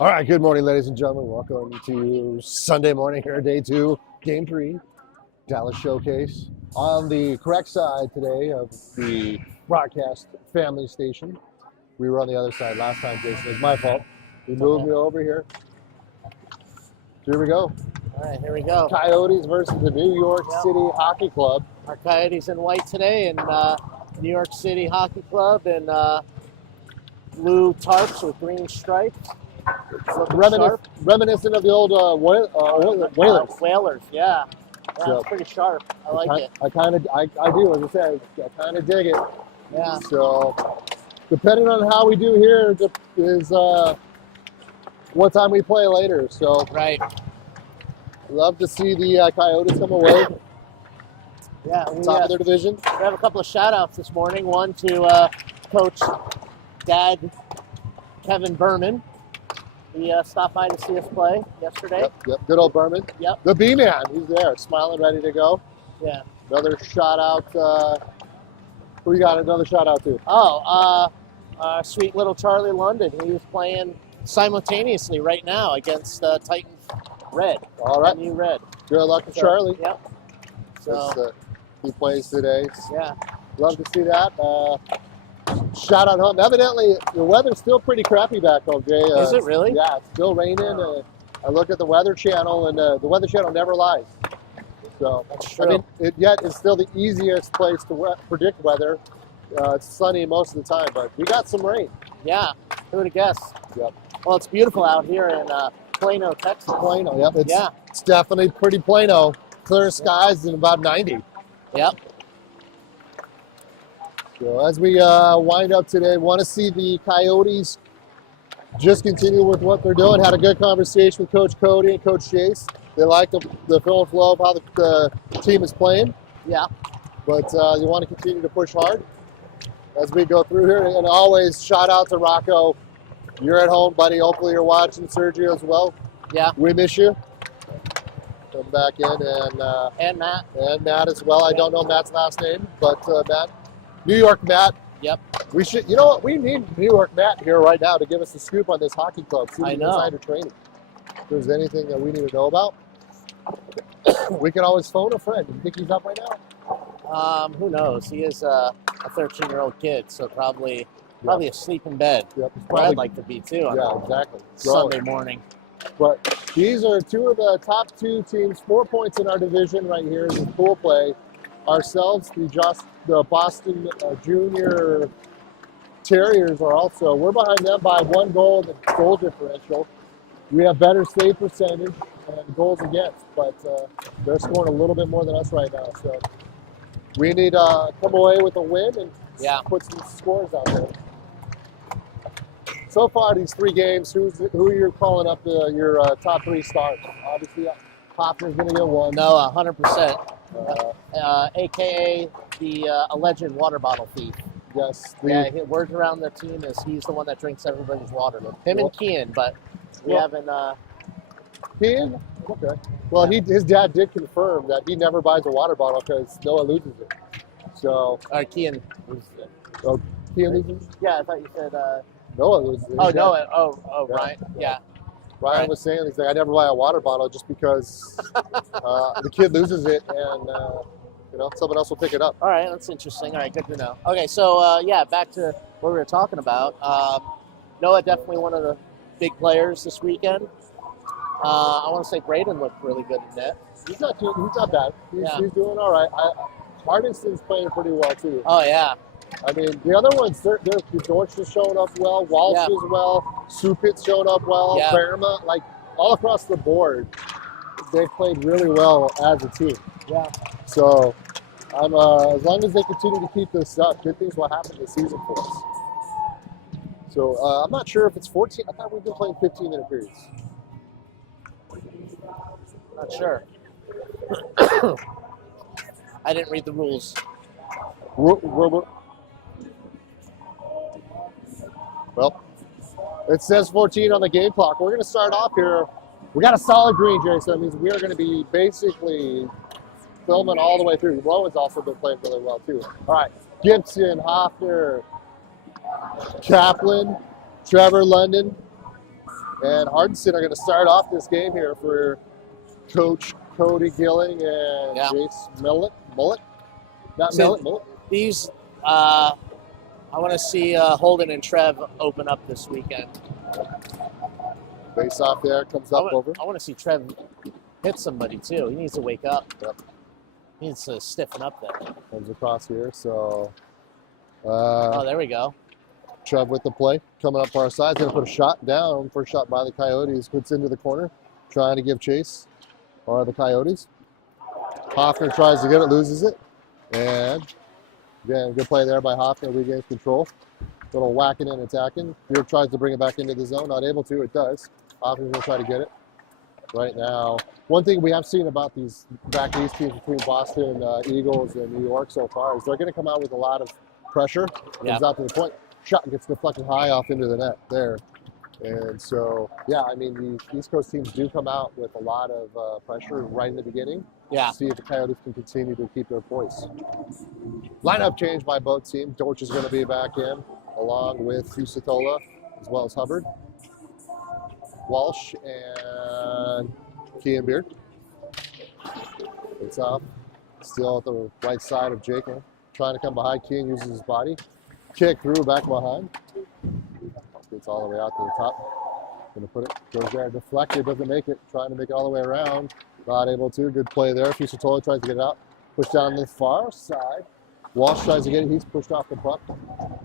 All right, good morning, ladies and gentlemen. Welcome to Sunday morning here, day 2, game 3, Dallas Showcase. On the correct side today of the broadcast family station. We were on the other side last time, Jason. It's my fault. We moved me over here. Here we go. All right, here we go. Coyotes versus the New York City Hockey Club. Our Coyotes in white today, and New York City Hockey Club in blue tarps with green stripes. Reminiscent of the old Whalers. Whalers, yeah. So, It's pretty sharp. I like it. I do, as I said, I kind of dig it. Yeah. So, depending on how we do here is what time we play later. So, Right. love to see the Coyotes come away. Yeah. Top of their division. We have a couple of shout-outs this morning. One to Coach Dad Kevin Berman. He stopped by to see us play yesterday. Yep. Good old Berman. Yep. The B-Man, he's there, smiling, ready to go. Yeah. Another shout out. Who you got another shout out to? Oh, sweet little Charlie London. He was playing simultaneously right now against Titans Red. All right. New Red. Good luck to Charlie. Yep. So he plays today. yeah. Love to see that. Shout out home. Evidently, the weather's still pretty crappy back home, Jay. Is it really? Yeah, it's still raining. I look at the Weather Channel, and the Weather Channel never lies. So, that's true. I mean, yet it's still the easiest place to predict weather. It's sunny most of the time, but we got some rain. Yeah, who would have guessed? Yep. Well, it's beautiful out here in Plano, Texas. Plano, yep. It's definitely pretty Plano. Clear skies and about 90. Yep. So as we wind up today, want to see the Coyotes just continue with what they're doing. Had a good conversation with Coach Cody and Coach Chase. They like the fill and flow of how the team is playing. Yeah. But you want to continue to push hard as we go through here. And always shout out to Rocco. You're at home, buddy. Hopefully you're watching. Sergio as well. Yeah. We miss you. Come back in and Matt. And Matt as well. I don't know Matt's last name, but Matt. New York Matt. Yep. We should. You know what? We need New York Matt here right now to give us the scoop on this hockey club. See I know. Insider training. If there's anything that we need to know about, we can always phone a friend. You think he's up right now? Who knows? He is a 13-year-old kid, so probably asleep in bed. Yep. Where I'd like to be too. Yeah, exactly. Sunday morning. But these are two of the top 2 teams, 4 points in our division right here in pool play. Ourselves, the Boston Junior Terriers are also, we're behind them by 1 goal in the goal differential. We have better save percentage and goals against, but they're scoring a little bit more than us right now. So we need to come away with a win and put some scores out there. So far, these 3 games, who are you calling up your top 3 stars? Obviously, Hoffman's going to get 1. No, 100%. AKA the alleged water bottle thief. Yes. Word around the team is he's the one that drinks everybody's water. Him and Kian, but we haven't. Kian? Okay. Well, his dad did confirm that he never buys a water bottle because Noah loses it. So. Kian loses it. Oh, Kian loses it? Yeah, I thought you said. Noah loses it. Oh, Noah. Oh, yeah. Ryan. Yeah. Ryan was saying, he's like, I never buy a water bottle just because the kid loses it and, someone else will pick it up. All right, that's interesting. All right, good to know. Okay, so, back to what we were talking about. Noah, definitely one of the big players this weekend. I want to say Braden looked really good in net. He's not bad. He's doing all right. Hardison's playing pretty well, too. Oh, yeah. I mean, the other ones, Dortch is showing up well, Walsh is well, Supit's showing up well, Fairma, like all across the board, they've played really well as a team. Yeah. So, as long as they continue to keep this up, good things will happen this season for us. So, I'm not sure if it's 14. I thought we've been playing 15-minute periods. Not sure. I didn't read the rules. Well, it says 14 on the game clock. We're going to start off here. We got a solid green, Jay, so that means we are going to be basically filming all the way through. Rowan's also been playing really well, too. All right, Gibson, Hoffner, Kaplan, Trevor London, and Hardison are going to start off this game here for Coach Cody Gilling and Jace Mullet. These, I want to see Holden and Trev open up this weekend. Face off there, comes up over. I want to see Trev hit somebody too. He needs to wake up. Yep. He needs to stiffen up there. Comes across here, so. Oh, there we go. Trev with the play, coming up our side. Going to put a shot down. First shot by the Coyotes. Puts into the corner, trying to give chase. Are the Coyotes. Hoffner tries to get it, loses it. And again, good play there by Hoffner. Regains control. Little whacking and attacking. Beard tries to bring it back into the zone. Not able to. It does. Hoffner's going to try to get it. Right now, one thing we have seen about these back east teams between Boston Eagles and New York so far is they're going to come out with a lot of pressure. Comes out to the point. Shot gets deflected high off into the net there. And so, yeah, I mean, the East Coast teams do come out with a lot of pressure right in the beginning. Yeah. See if the Coyotes can continue to keep their poise. Lineup change by both teams. Dortch is going to be back in, along with Fusatola, as well as Hubbard, Walsh, and Kean Beard. It's off. Still at the right side of Jacob. Trying to come behind. Kean uses his body. Kick through, back behind. Gets all the way out to the top. Gonna put it, goes there, deflected, doesn't make it. Trying to make it all the way around. Not able to. Good play there. Fusatola tries to get it out. Pushed down the far side. Walsh tries to get it. He's pushed off the puck.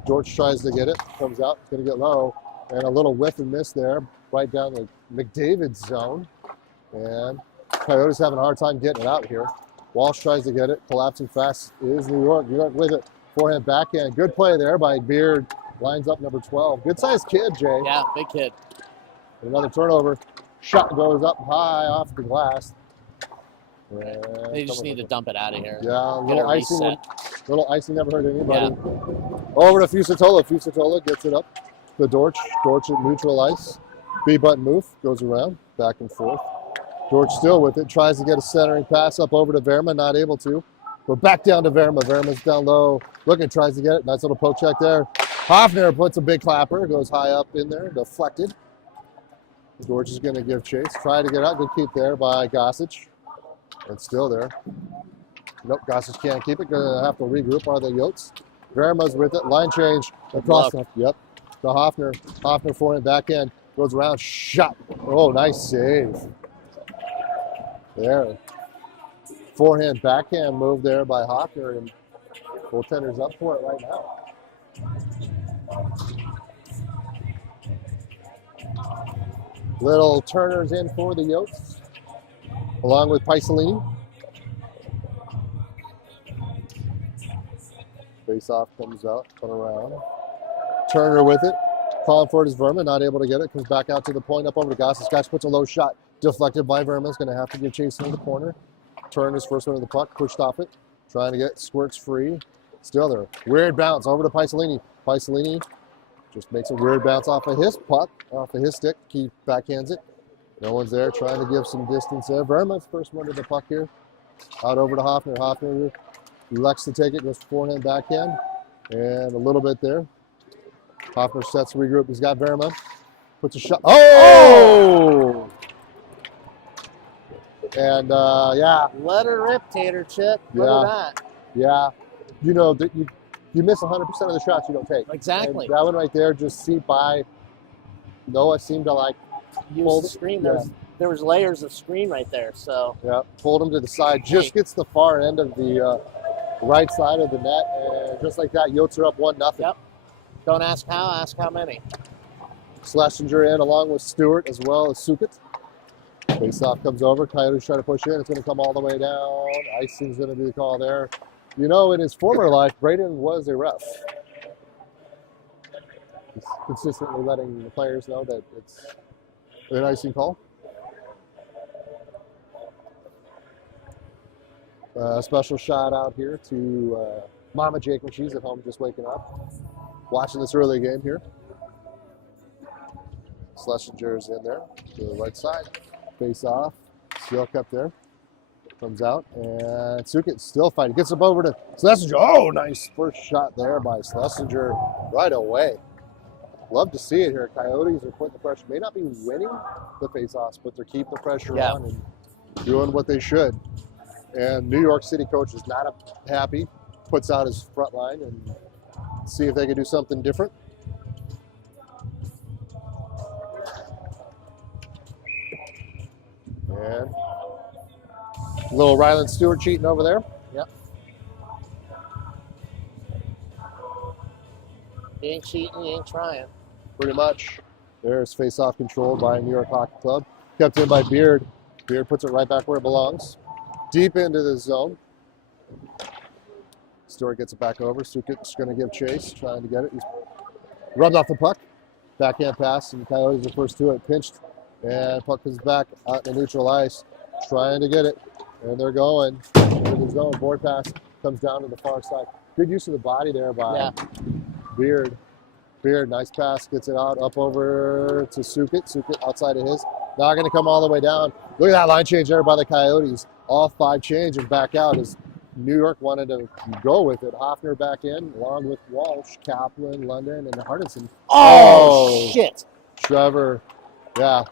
George tries to get it. Comes out. It's gonna get low. And a little whiff and miss there. Right down the McDavid zone. And Coyotes having a hard time getting it out here. Walsh tries to get it. Collapsing fast is New York. New York with it. Forehand, backhand. Good play there by Beard. Lines up number 12. Good sized kid, Jay. Yeah, big kid. Another turnover. Shot goes up high off the glass. And they just need to dump it out of here. Yeah, little icing never hurt anybody. Yeah. Over to Fusatola. Fusatola gets it up. The Dortch at neutral ice. B-button move. Goes around. Back and forth. Dortch still with it. Tries to get a centering pass up over to Verma. Not able to. We're back down to Verma. Verma's down low. Looking, tries to get it. Nice little poke check there. Hoffner puts a big clapper. Goes high up in there. Deflected. Dortch is going to give chase. Try to get out. Good keep there by Gossage. It's still there. Nope, Gossage can't keep it. Going to have to regroup. Are the Yotes? Verma's with it. Line change. Across. Yep. To Hoffner. Hoffner forehand, backhand. Goes around. Shot. Oh, nice save. There. Forehand, backhand move there by Hoffner, and goaltender's up for it right now. Little Turner's in for the Yotes, along with Paisalini. Face-off comes out, come around. Turner with it. Calling for it is Verma, not able to get it. Comes back out to the point, up over to Goss. Goss puts a low shot, deflected by Verma. Is going to have to give chase in the corner. Turner's first one to the puck, pushed off it. Trying to get squirts free. Still there. Weird bounce over to Paisalini. Paisalini just makes a weird bounce off of his puck, off of his stick. Keith backhands it. No one's there, trying to give some distance there. Verma's first one to the puck here. Out over to Hoffner. Hoffner elects to take it, goes forehand, backhand. And a little bit there. Hoffner sets regroup. He's got Verma. Puts a shot. Oh! And, yeah. Let her rip, Tater Chip. Let her not. Yeah. You know, that you miss 100% of the shots you don't take. Exactly. And that one right there just seeped by. Noah seemed to like use the screen. There was layers of screen right there. So yeah, pulled him to the side. Just gets the far end of the right side of the net, and just like that, Yotes are up 1-0. Yep. Don't ask how. Ask how many. Schlesinger in along with Stewart as well as Sukit. Face-off comes over. Coyotes try to push in. It's going to come all the way down. Icing's going to be the call there. You know, in his former life, Braden was a ref. He's consistently letting the players know that it's an icing call. Special shout out here to Mama Jake when she's at home just waking up, watching this early game here. Schlesinger's in there to the right side. Face off. Still kept there. Comes out, and Sukit still fighting. Gets up over to Schlesinger. Oh, nice first shot there by Schlesinger right away. Love to see it here. Coyotes are putting the pressure. May not be winning the faceoffs, but they're keeping the pressure on and doing what they should. And New York City coach is not happy. Puts out his front line and see if they can do something different. And little Ryland Stewart cheating over there. Yep. He ain't cheating, he ain't trying. Pretty much. There's face-off controlled by New York Hockey Club. Kept in by Beard. Beard puts it right back where it belongs. Deep into the zone. Stewart gets it back over. Sukit's going to give chase, trying to get it. He's rubbed off the puck. Backhand pass, and the Coyotes are first to it. Pinched, and puck comes back out in the neutral ice. Trying to get it, and they're going into the zone. Board pass comes down to the far side. Good use of the body there by Beard. Beard, nice pass, gets it out, up over to Sukit. Sukit outside of his. Now going to come all the way down. Look at that line change there by the Coyotes. All 5 change and back out as New York wanted to go with it. Hoffner back in, along with Walsh, Kaplan, London, and Hardison. Oh, shit. Trevor, yeah.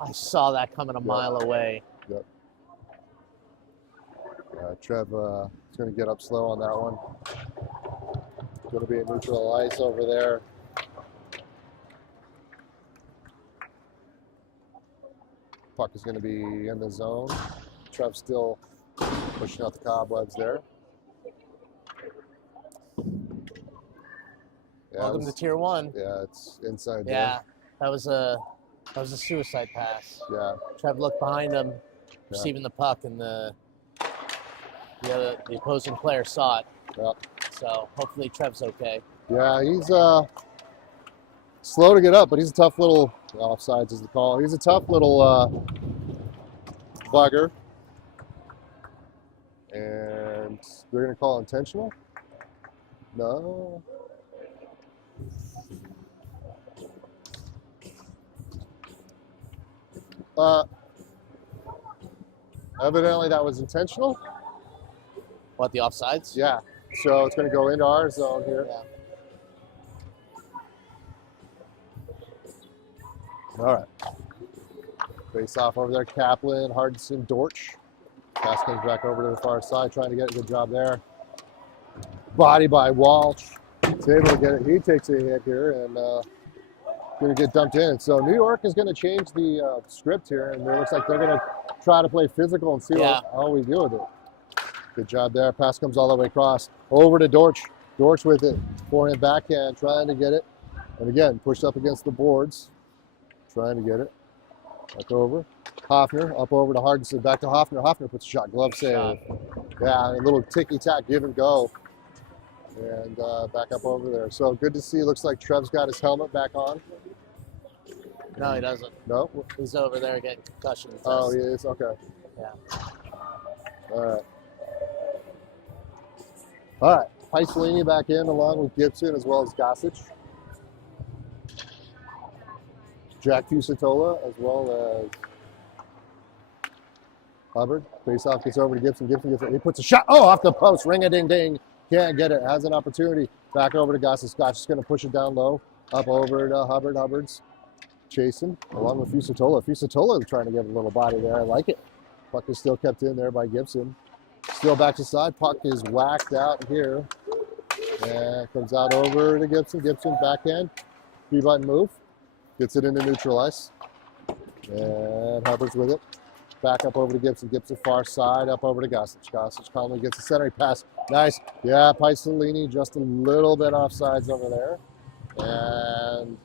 I saw that coming a mile away. Yep. Trev is going to get up slow on that one. Going to be a neutral ice over there. Puck is going to be in the zone. Trev still pushing out the cobwebs there. Yeah, Welcome to Tier 1. Yeah, it's inside Yeah, that was a suicide pass. there. Trev looked behind him, receiving the puck, and the opposing player saw it. Yeah. So hopefully Trev's okay. Yeah, he's slow to get up, but he's a tough little, offsides is the call. He's a tough little bugger. And they're going to call intentional? No. Evidently that was intentional. What, the offsides? Yeah. So it's going to go into our zone here. Yeah. All right. Face off over there. Kaplan, Hardison, Dortch. Pass comes back over to the far side, trying to get a good job there. Body by Walsh. He's able to get it. He takes a hit here and going to get dumped in. So New York is going to change the script here, and it looks like they're going to try to play physical and see how we deal with it. Good job there. Pass comes all the way across. Over to Dortch. Dortch with it. Forehand, backhand, trying to get it. And again, pushed up against the boards. Trying to get it. Back over. Hoffner, up over to Hardison. Back to Hoffner. Hoffner puts a shot. Glove save. Yeah, a little ticky-tack, give and go. And back up over there. So good to see. Looks like Trev's got his helmet back on. No, he doesn't. No? He's over there getting concussion test. Oh, he is? Okay. Yeah. All right. All right. Paisolini back in along with Gibson as well as Gossage. Jack Fusatola as well as Hubbard. Face-off gets over to Gibson. Gibson gets it. He puts a shot. Oh, off the post. Ring-a-ding-ding. Can't get it. Has an opportunity. Back over to Gossage. Scotch is going to push it down low. Up over to Hubbard. Hubbard's chasing along with Fusatola. Fusatola trying to get a little body there. I like it. Puck is still kept in there by Gibson. Still back to side. Puck is whacked out here. And comes out over to Gibson. Gibson backhand. 3-button move. Gets it into neutral ice. And Hubbard's with it. Back up over to Gibson. Gibson far side. Up over to Gossage. Gossage calmly gets the center pass. Nice. Yeah, Paisolini just a little bit offsides over there. And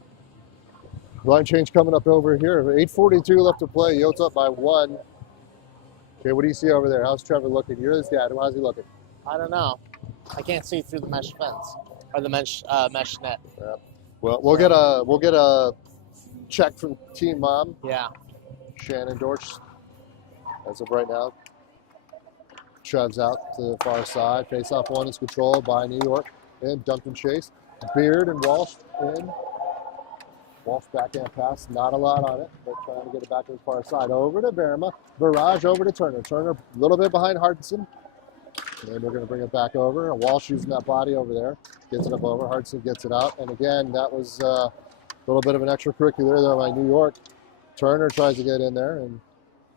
line change coming up over here. 8:42 left to play. Yotes up by 1. Okay, what do you see over there? How's Trevor looking? You're his dad. How's he looking? I don't know. I can't see through the mesh fence or the mesh net. Yeah. Well, we'll get a check from Team Mom. Yeah. Shannon Dortch. As of right now, Trev's out to the far side. Face-off one is controlled by New York and Duncan Chase. Beard and Walsh in. Walsh backhand pass, not a lot on it, but trying to get it back to the far side. Over to Berma. Barrage over to Turner. Turner a little bit behind Hardison. And we're going to bring it back over. Walsh using that body over there. Gets it up over. Hardson gets it out. And again, that was a little bit of an extracurricular there by New York. Turner tries to get in there and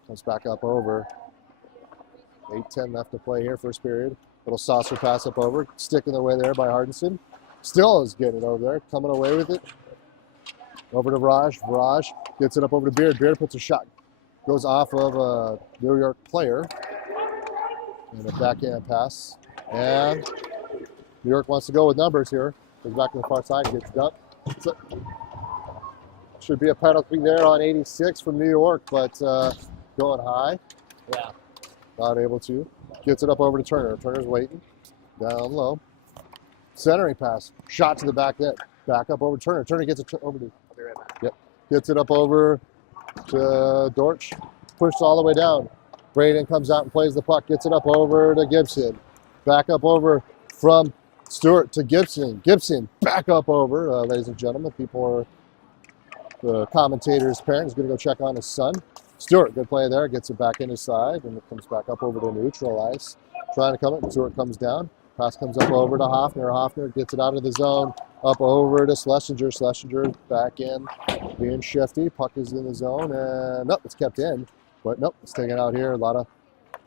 comes back up over. 8:10 left to play here, first period. Little saucer pass up over. Sticking the way there by Hardison. Still is getting it over there. Coming away with it. Over to Raj. Raj gets it up over to Beard. Beard puts a shot. Goes off of a New York player. And a backhand pass. And New York wants to go with numbers here. Goes back to the far side and gets dumped. So, should be a penalty there on 86 from New York, but going high. Yeah. Not able to. Gets it up over to Turner. Turner's waiting. Down low. Centering pass. Shot to the back net. Back up over Turner. Turner gets it over to. I'll be right back. Yep. Gets it up over to Dortch. Pushed all the way down. Braden comes out and plays the puck. Gets it up over to Gibson. Back up over from Stewart to Gibson. Gibson back up over. Ladies and gentlemen, people are. The commentator's parent is going to go check on his son. Stewart, good play there. Gets it back in his side, and it comes back up over to neutral ice. Trying to come up. Stewart comes down. Pass comes up over to Hoffner. Hoffner gets it out of the zone. Up over to Schlesinger. Schlesinger back in. Being shifty. Puck is in the zone. And nope, it's kept in. But nope, it's taken out here. A lot of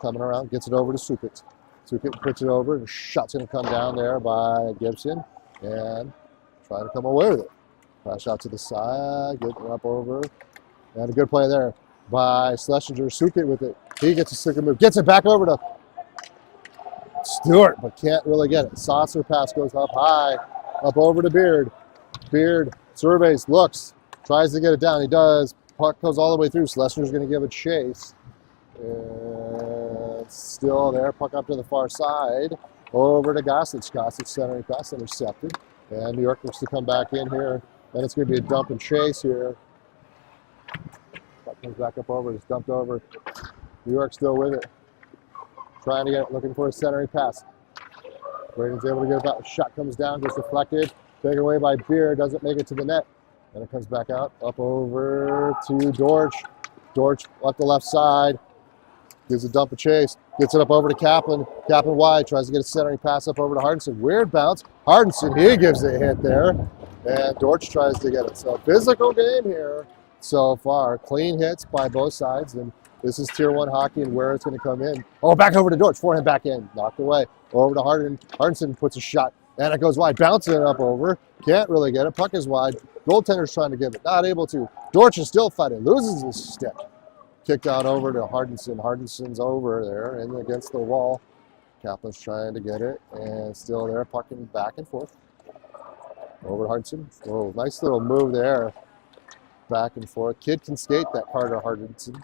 coming around. Gets it over to Sukic. Sukic puts it over. The shot's going to come down there by Gibson. And trying to come away with it. Pass out to the side, get it up over, and a good play there by Schlesinger. Sukic with it. He gets a stick and move, gets it back over to Stewart, but can't really get it. Saucer pass goes up high, up over to Beard. Beard surveys, looks, tries to get it down. He does. Puck goes all the way through. Schlesinger's going to give a chase. And still there. Puck up to the far side. Over to Gossage. Gossage centering pass intercepted. And New York looks to come back in here. Then it's going to be a dump and chase here. Puck comes back up over. It's dumped over. New York still with it. Trying to get it, looking for a centering pass. Braden's able to get it back. Shot comes down, gets deflected. Taken away by Beer, doesn't make it to the net. Then it comes back out, up over to Dortch. Dortch up the left side. Gives a dump and chase. Gets it up over to Kaplan. Kaplan wide, tries to get a centering pass up over to Hardison. Weird bounce. Hardison, he gives it a hit there. And Dortch tries to get it. So physical game here so far. Clean hits by both sides. And this is Tier 1 hockey and where it's going to come in. Oh, back over to Dortch. Forehand back in. Knocked away. Over to Hardin. Hardison puts a shot. And it goes wide. Bouncing it up over. Can't really get it. Puck is wide. Goaltender's trying to give it. Not able to. Dortch is still fighting. Loses his stick. Kicked out over to Hardison. Hardison's over there and against the wall. Kaplan's trying to get it. And still there. Pucking back and forth. Over to Hardison. Oh, nice little move there. Back and forth. Kid can skate, that Carter Hardison.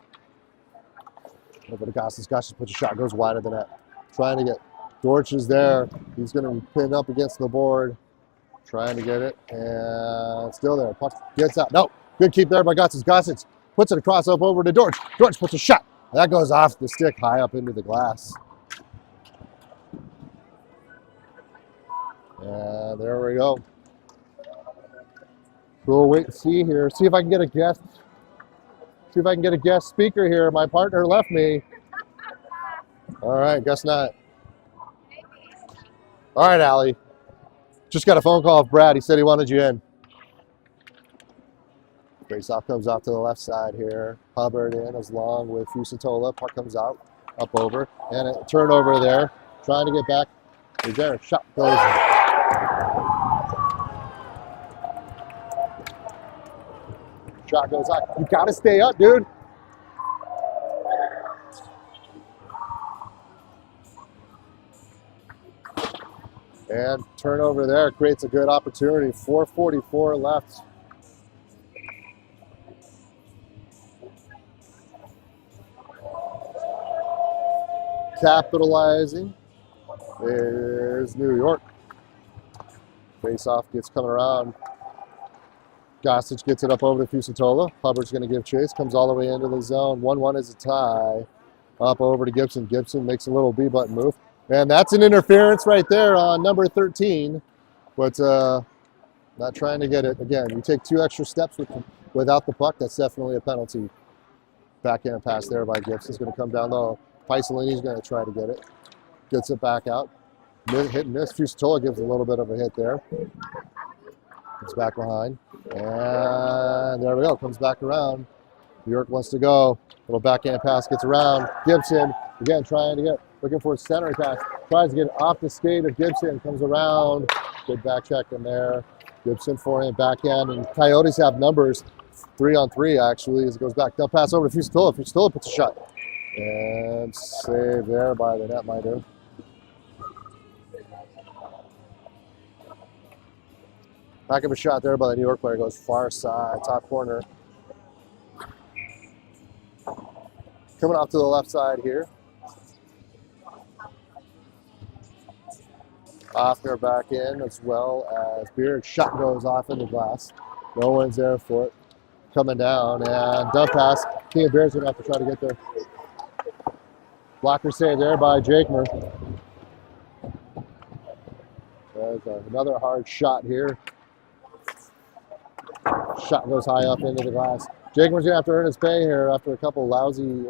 Over to Gossage. Gossage puts a shot, goes wide of the net. Trying to get Dortch is there. He's going to be pinned up against the board. Trying to get it. And still there. Puck gets out. No. Good keep there by Gossage. Gossage puts it across up over to Dortch. Dortch puts a shot. That goes off the stick high up into the glass. And there we go. We'll wait and see here. See if I can get a guest. See if I can get a guest speaker here. My partner left me. All right, guess not. All right, Allie. Just got a phone call of Brad. He said he wanted you in. Faceoff comes out to the left side here. Hubbard in as long with Fusatola. Puck comes out, up over, and a turnover there. Trying to get back. Is there a shot goes? Shot goes high. You gotta stay up, dude. And turnover there creates a good opportunity. 4:44 left. Capitalizing is New York. Face-off gets coming around. Gossage gets it up over to Fusatola. Hubbard's going to give chase. Comes all the way into the zone. 1-1 is a tie. Up over to Gibson. Gibson makes a little B-button move. And that's an interference right there on number 13. But not trying to get it. Again, you take 2 extra steps without the puck. That's definitely a penalty. Backhand pass there by Gibson's going to come down low. Paisalini's going to try to get it. Gets it back out. Hit and miss. Fusatola gives a little bit of a hit there. It's back behind. And there we go. Comes back around. New York wants to go. Little backhand pass gets around. Gibson, again, looking for a center pass. Tries to get off the skate of Gibson. Comes around. Good back check in there. Gibson forehand, backhand. And Coyotes have numbers 3-on-3, actually, as it goes back. They'll pass over to Fusatola. Fusatola puts a shot. And saved there by the netminder. Back of a shot there by the New York player. Goes far side, top corner. Coming off to the left side here. Hoffner back in as well as Beard. Shot goes off in the glass. No one's there for it. Coming down and dump pass. King of Bears going to have to try to get there. Blocker save there by Jakemer. There's another hard shot here. Shot goes high up into the glass. Jakemer's going to have to earn his pay here after a couple lousy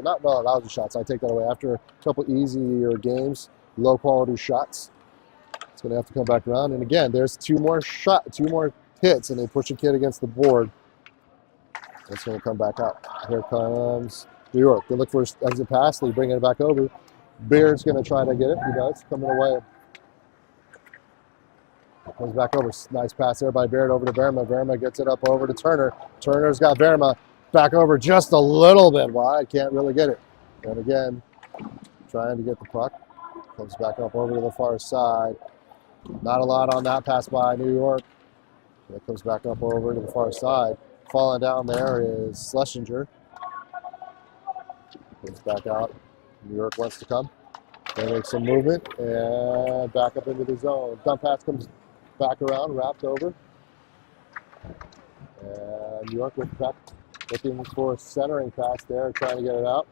shots. I take that away. After a couple easier games, low quality shots. It's going to have to come back around. And again, there's two more hits, and they push a kid against the board. It's going to come back out. Here comes New York. They look for his exit pass. They bring it back over. Beard's going to try to get it. He does. Coming away. Comes back over. Nice pass there by Beard over to Verma. Verma gets it up over to Turner. Turner's got Verma back over just a little bit wide. Can't really get it. And again, trying to get the puck. Comes back up over to the far side. Not a lot on that pass by New York. It comes back up over to the far side. Falling down there is Schlesinger. Comes back out. New York wants to come. They make some movement and back up into the zone. Dump pass comes back around, wrapped over. And New York with back, looking for a centering pass there, trying to get it out.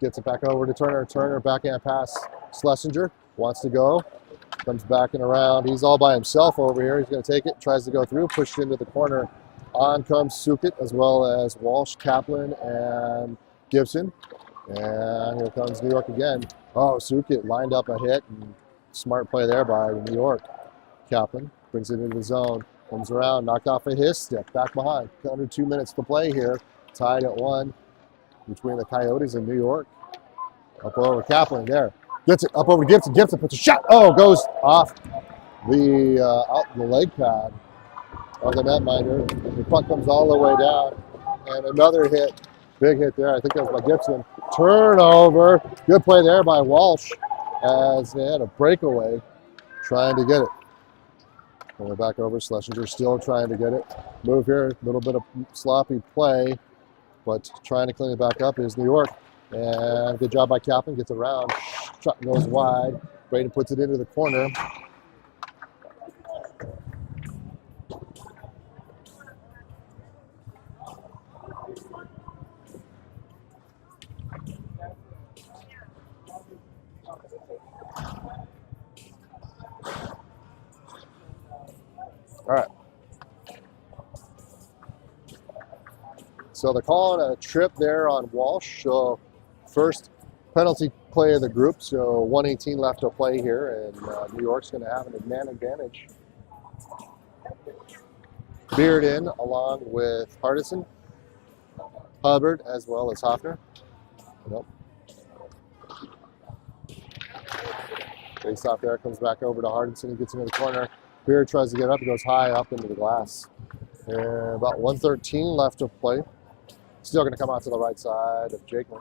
Gets it back over to Turner. Turner backhand pass. Schlesinger wants to go. Comes back and around. He's all by himself over here. He's going to take it. Tries to go through. Pushed into the corner. On comes Sukit as well as Walsh, Kaplan, and Gibson. And here comes New York again. Oh, Sukit lined up a hit. And smart play there by New York. Kaplan brings it into the zone. Comes around. Knocked off a his stick. Back behind. Under 2 minutes to play here. Tied at 1 between the Coyotes and New York. Up over Kaplan there. Gets it up over to Gibson. Gibson puts a shot. Oh, goes off the out the leg pad of the netminder. The puck comes all the way down. And another hit. Big hit there. I think that was by Gibson. Turnover. Good play there by Walsh as they had a breakaway trying to get it. And we're back over. Schlesinger still trying to get it. Move here. A little bit of sloppy play. But trying to clean it back up is New York. And good job by Kaplan. Gets around. Shot goes wide. Braden puts it into the corner. All right. So they're calling a trip there on Walsh. So first penalty play of the group. So 1:18 left to play here, and New York's going to have an man advantage. Beard in along with Hardison, Hubbard, as well as Hoffner. Nope. Face off there, comes back over to Hardison. He gets into the corner. Beard tries to get up. He goes high up into the glass. And about 1:13 left to play. Still going to come out to the right side of Jakeman.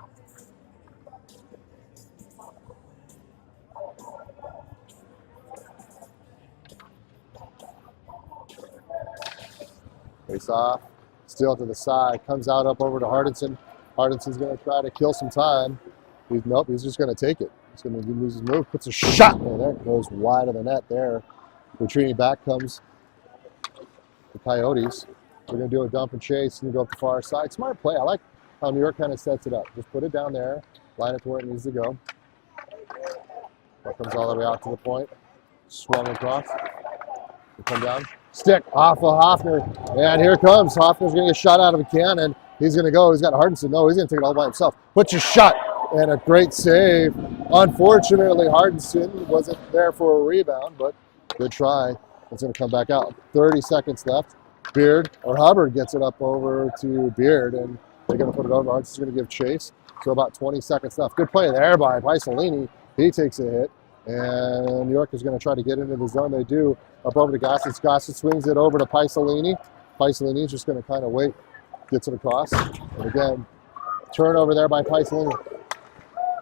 Face off. Still to the side. Comes out up over to Hardison. Hardison's going to try to kill some time. He's just going to take it. He's going to lose his move. Puts a shot. And there it goes wide of the net there. Retreating back comes the Coyotes. They're going to do a dump and chase and go up the far side. Smart play. I like how New York kind of sets it up. Just put it down there. Line it to where it needs to go. That comes all the way out to the point. Swung across. They come down. Stick off of Hoffner. And here comes. Hoffner's going to get shot out of a cannon. He's going to go. He's got Hardison. No, he's going to take it all by himself. Puts a shot. And a great save. Unfortunately, Hardison wasn't there for a rebound, but good try. It's going to come back out. 30 seconds left. Beard or Hubbard gets it up over to Beard, and they're going to put it over. Hartson's going to give chase. So about 20 seconds left. Good play there by Paisolini. He takes a hit, and New York is going to try to get into the zone. They do. Up over to Gossett. Gossett swings it over to Paisolini. Paisolini's just going to kind of wait. Gets it across. And again, turnover there by Paisolini.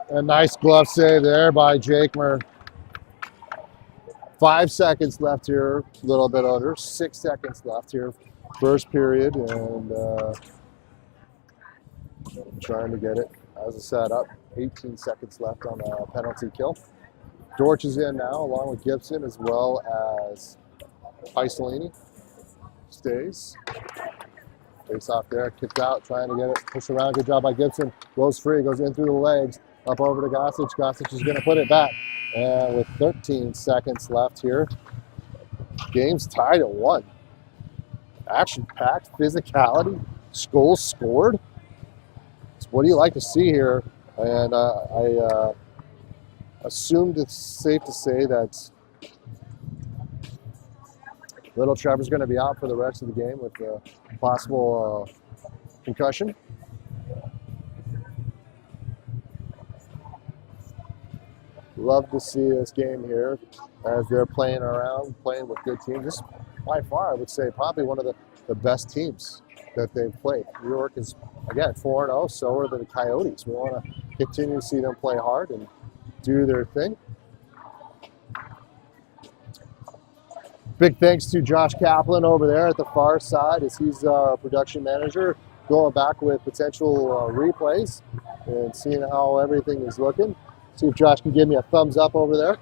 A nice glove save there by Jakemer. 5 seconds left here, a little bit under. 6 seconds left here, first period, and trying to get it as a setup. 18 seconds left on a penalty kill. Dortch is in now, along with Gibson, as well as Paisolini. Stays. Face off there, kicked out, trying to get it, push around. Good job by Gibson. Goes free, goes in through the legs, up over to Gossage. Gossage is going to put it back. And with 13 seconds left here, game's tied at 1. Action-packed, physicality, goals scored. So what do you like to see here? And I assumed it's safe to say that Little Trevor's going to be out for the rest of the game with a possible concussion. Love to see this game here as they're playing around, playing with good teams. This, by far, I would say, probably one of the best teams that they've played. New York is, again, 4-0, so are the Coyotes. We want to continue to see them play hard and do their thing. Big thanks to Josh Kaplan over there at the far side, as he's our production manager, going back with potential replays and seeing how everything is looking. See if Josh can give me a thumbs up over there.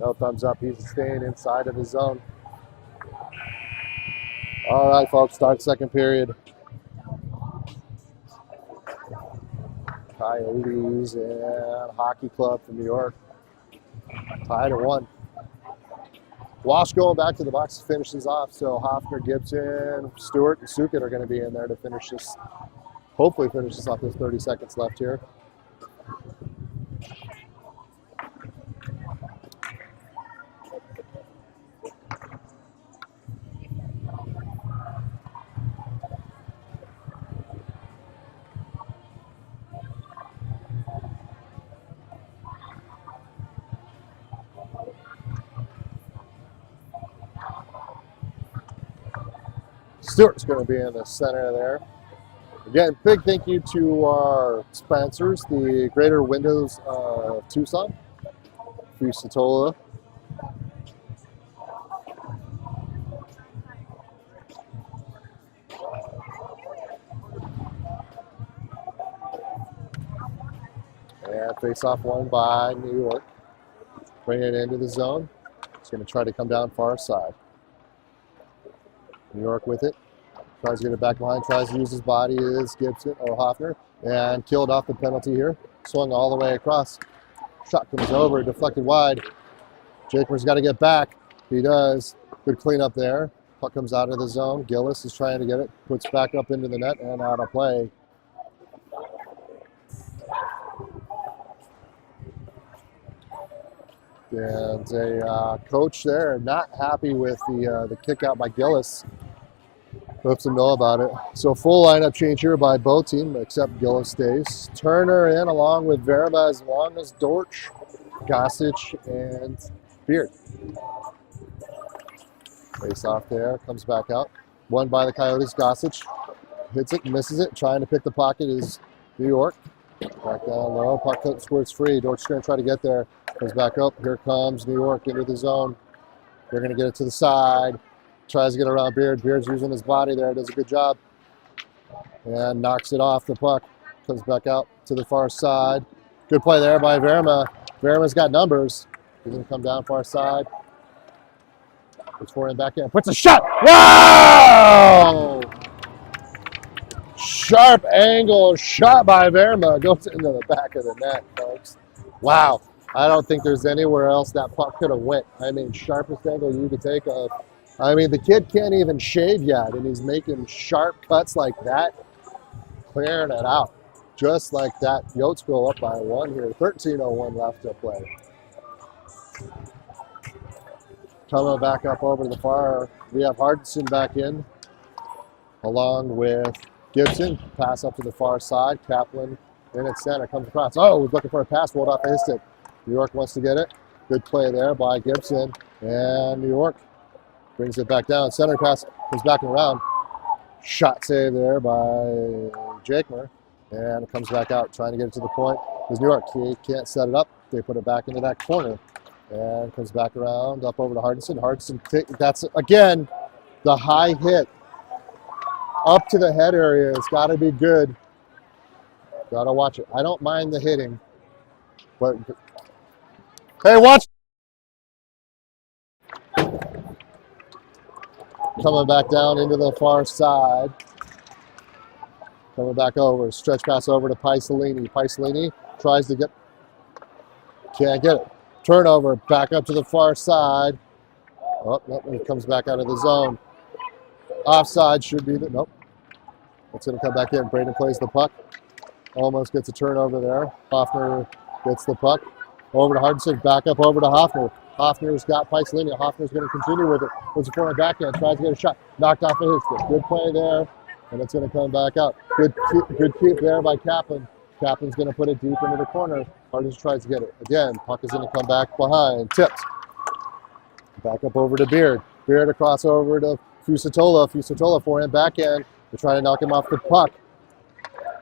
No thumbs up. He's staying inside of his zone. All right, folks, start second period. Coyotes and Hockey Club from New York tied at 1. Walsh going back to the box to finish this off. So Hoffner, Gibson, Stewart, and Sukit are going to be in there to finish this. Hopefully finish this off. There's 30 seconds left here. Stewart's going to be in the center there. Again, big thank you to our sponsors, the Greater Windows of Tucson, Fusatola. And face-off one by New York. Bring it into the zone. It's going to try to come down far side. New York with it. Tries to get it back behind, tries to use his body, is Gibson or Hoffner, and killed off the penalty here. Swung all the way across. Shot comes over, deflected wide. Jaker's got to get back. He does. Good cleanup there. Puck comes out of the zone. Gillis is trying to get it, puts back up into the net and out of play. And a coach there not happy with the kick out by Gillis. Lets him know about it. So full lineup change here by both teams, except Gillis stays. Turner in along with Verba, as long as Dortch, Gossage, and Beard. Face off there, comes back out. Won by the Coyotes. Gossage hits it, misses it. Trying to pick the pocket is New York. Back down low, puck squirts free. Dortch's going to try to get there. Comes back up. Here comes New York into the zone. They're going to get it to the side. Tries to get around Beard. Beard's using his body there. Does a good job. And knocks it off the puck. Comes back out to the far side. Good play there by Verma. Verma's got numbers. He's going to come down far side. Puts forehand back in. Puts a shot. Wow! Sharp angle shot by Verma. Goes into the back of the net, folks. Wow. I don't think there's anywhere else that puck could have went. I mean, sharpest angle you could take of. I mean, the kid can't even shave yet, and he's making sharp cuts like that. clearing it out. Just like that, Yotes go up by 1 here. 13:01 left to play. Coming back up over to the far, we have Hardison back in, along with Gibson. Pass up to the far side. Kaplan in at center, comes across. Oh, looking for a pass, rolled off his stick. New York wants to get it. Good play there by Gibson. And New York brings it back down. Center pass comes back and around. Shot save there by Jakemer. And it comes back out, trying to get it to the point. Because New York, he can't set it up. They put it back into that corner. And comes back around, up over to Hardison. Hardison, that's, again, the high hit. Up to the head area. It's got to be good. Got to watch it. I don't mind the hitting. But, hey, watch. Coming back down into the far side. Coming back over. Stretch pass over to Paisalini. Paisalini tries to get. Can't get it. Turnover. Back up to the far side. Oh, nope, it comes back out of the zone. Offside should be the. Nope. It's going to come back in. Braden plays the puck. Almost gets a turnover there. Hoffner gets the puck. Over to Hardison. Back up over to Hoffner. Hoffner's got Paisalini. Hoffner's going to continue with it. Puts it for a backhand. Tries to get a shot. Knocked off of his stick. Good play there. And it's going to come back out. Good keep there by Kaplan. Kaplan's going to put it deep into the corner. Hardison tries to get it. Again, puck is going to come back behind. Tipped. Back up over to Beard. Beard across over to Fusatola. Fusatola forehand backhand. They're trying to knock him off the puck.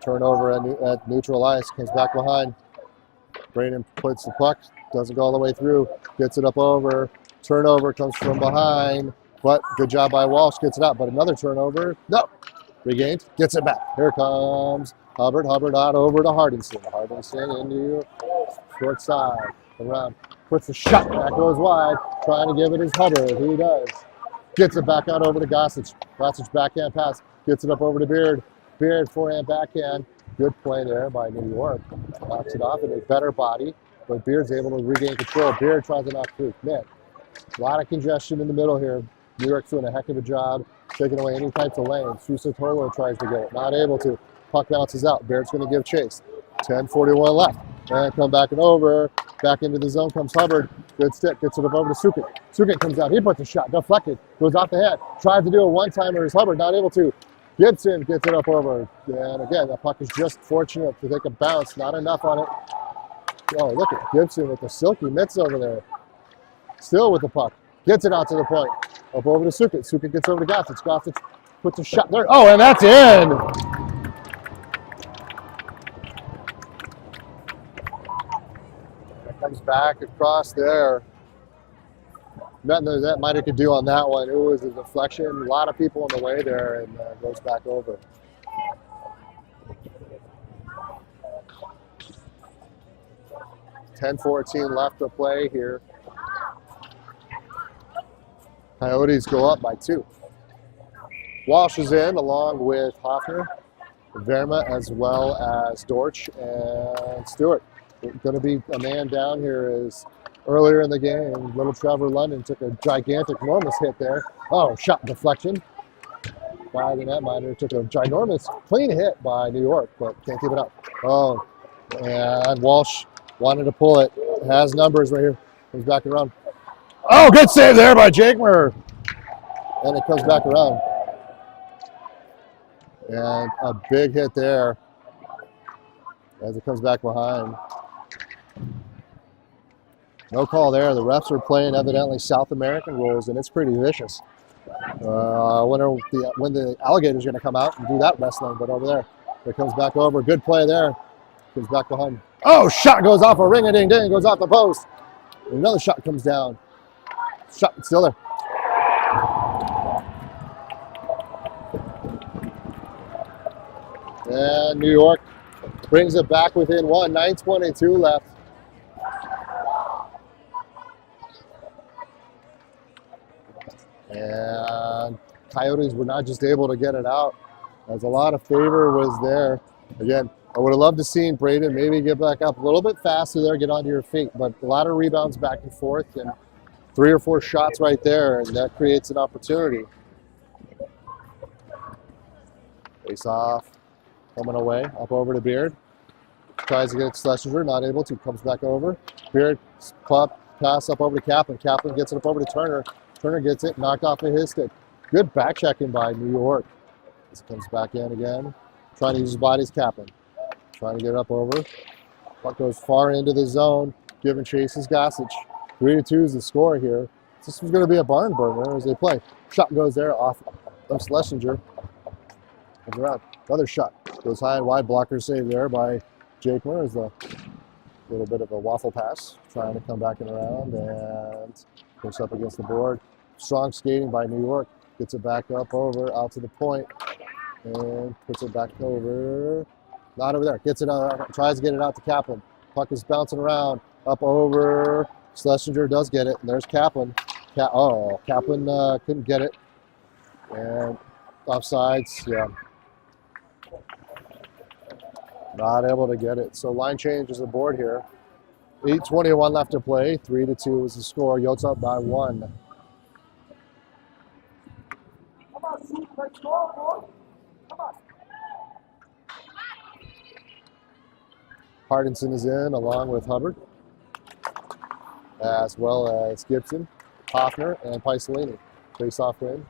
Turnover at neutral ice. Comes back behind. Braden puts the puck. Doesn't go all the way through. Gets it up over. Turnover comes from behind. But good job by Walsh. Gets it out. But another turnover. No. Regained. Gets it back. Here comes Hubbard. Hubbard out over to Hardison. Hardison into short side. Around. Puts the shot. That goes wide. Trying to give it his Hubbard. He does. Gets it back out over to Gossage. Gossage backhand pass. Gets it up over to Beard. Beard forehand backhand. Good play there by New York. Knocks it off in a better body. But Beard's able to regain control. Beard tries to knock through. Man, a lot of congestion in the middle here. New York's doing a heck of a job taking away any types of lanes. Fusatolo tries to get it. Not able to. Puck bounces out. Beard's going to give chase. 10:41 left. And come back and over. Back into the zone comes Hubbard. Good stick. Gets it up over to Sukin. Sukin comes out. He puts a shot. Deflected. Goes off the head. Tries to do a one-timer. Is Hubbard not able to. Gibson gets it up over. And again, the puck is just fortunate to take a bounce. Not enough on it. Oh, look at Gibson with the silky mitts over there. Still with the puck. Gets it out to the point. Up over to Sukin. Sukin gets over to Gossage. Gossage puts a shot there. Oh, and that's in! That comes back across there. Nothing that Miter could do on that one. It was a deflection. A lot of people on the way there, and goes back over. $10:14 left to play here. Coyotes go up by 2. Walsh is in along with Hoffner, Verma, as well as Dortch and Stewart. Going to be a man down here is earlier in the game, little Trevor London took a gigantic, enormous hit there. Oh, shot deflection by the netminder. Took a ginormous, clean hit by New York, but can't keep it up. Oh, and Walsh wanted to pull it. Has numbers right here. Comes back around. Oh, good save there by Jakemer. And it comes back around. And a big hit there as it comes back behind. No call there. The refs are playing evidently South American rules, and it's pretty vicious. I wonder when the alligator's going to come out and do that wrestling, but over there. It comes back over. Good play there. Comes back behind. Oh, shot goes off a ring-a-ding-ding. Goes off the post. And another shot comes down. Shot still there. And New York brings it back within 1. 9:22 left. And Coyotes were not just able to get it out, as a lot of favor was there. Again, I would have loved to seen Braden maybe get back up a little bit faster there, get onto your feet, but a lot of rebounds back and forth, and 3 or 4 shots right there, and that creates an opportunity. Face off. Coming away, up over to Beard. Tries to get it to Schlesinger, not able to. Comes back over. Beard, pass up over to Kaplan. Kaplan gets it up over to Turner. Turner gets it, knocked off of his stick. Good back checking by New York. As it comes back in again. Trying to use his body as Kaplan. Trying to get it up over. Puck goes far into the zone. Giving chases Gossage. 3-2 is the score here. This was going to be a barn burner as they play. Shot goes there off of Schlesinger. Comes around. Another shot. Goes high and wide. Blocker save there by Jakemer as a little bit of a waffle pass. Trying to come back and around and push up against the board. Strong skating by New York. Gets it back up over out to the point and puts it back over. Not over there. Gets it out. Tries to get it out to Kaplan. Puck is bouncing around. Up over. Schlesinger does get it. And there's Kaplan. Kaplan couldn't get it. And offsides. Yeah. Not able to get it. So line change is aboard here. 8:21 left to play. 3-2 is the score. Yotes up by 1. Hardinson is in along with Hubbard, as well as Gibson, Hoffner, and Paisalini. Face-off win.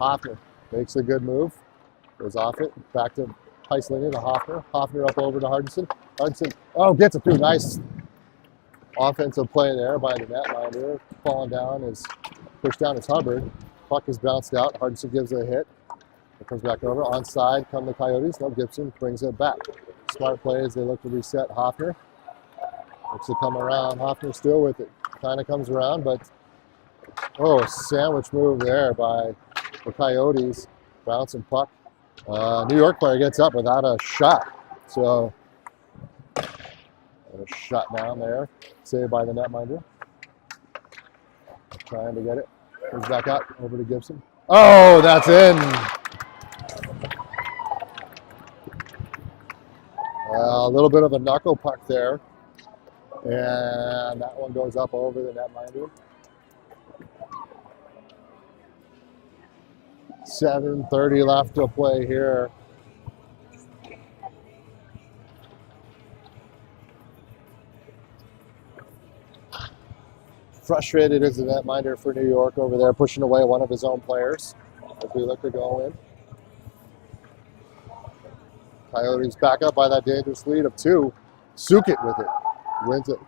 Hoffner makes a good move. Goes off it. Back to Paisalini to Hoffner. Hoffner up over to Hardinson. Hardinson, gets it through. Nice offensive play there by the netminder. Falling down is pushed down is Hubbard. Puck is bounced out. Hardinson gives it a hit. It comes back over. Onside come the Coyotes. No, Gibson brings it back. Smart play as they look to reset Hoffner. Looks to come around. Hoffner still with it. Kind of comes around, but sandwich move there by the Coyotes. Bouncing puck. New York player gets up without a shot. So a shot down there. Saved by the netminder. Trying to get it. Comes back out over to Gibson. Oh, that's in. A little bit of a knuckle puck there. And that one goes up over the netminder. 7:30 left to play here. Frustrated is the netminder for New York over there, pushing away one of his own players as we look to go in. Coyotes back up by that dangerous lead of 2. Sukit with it. Wins it.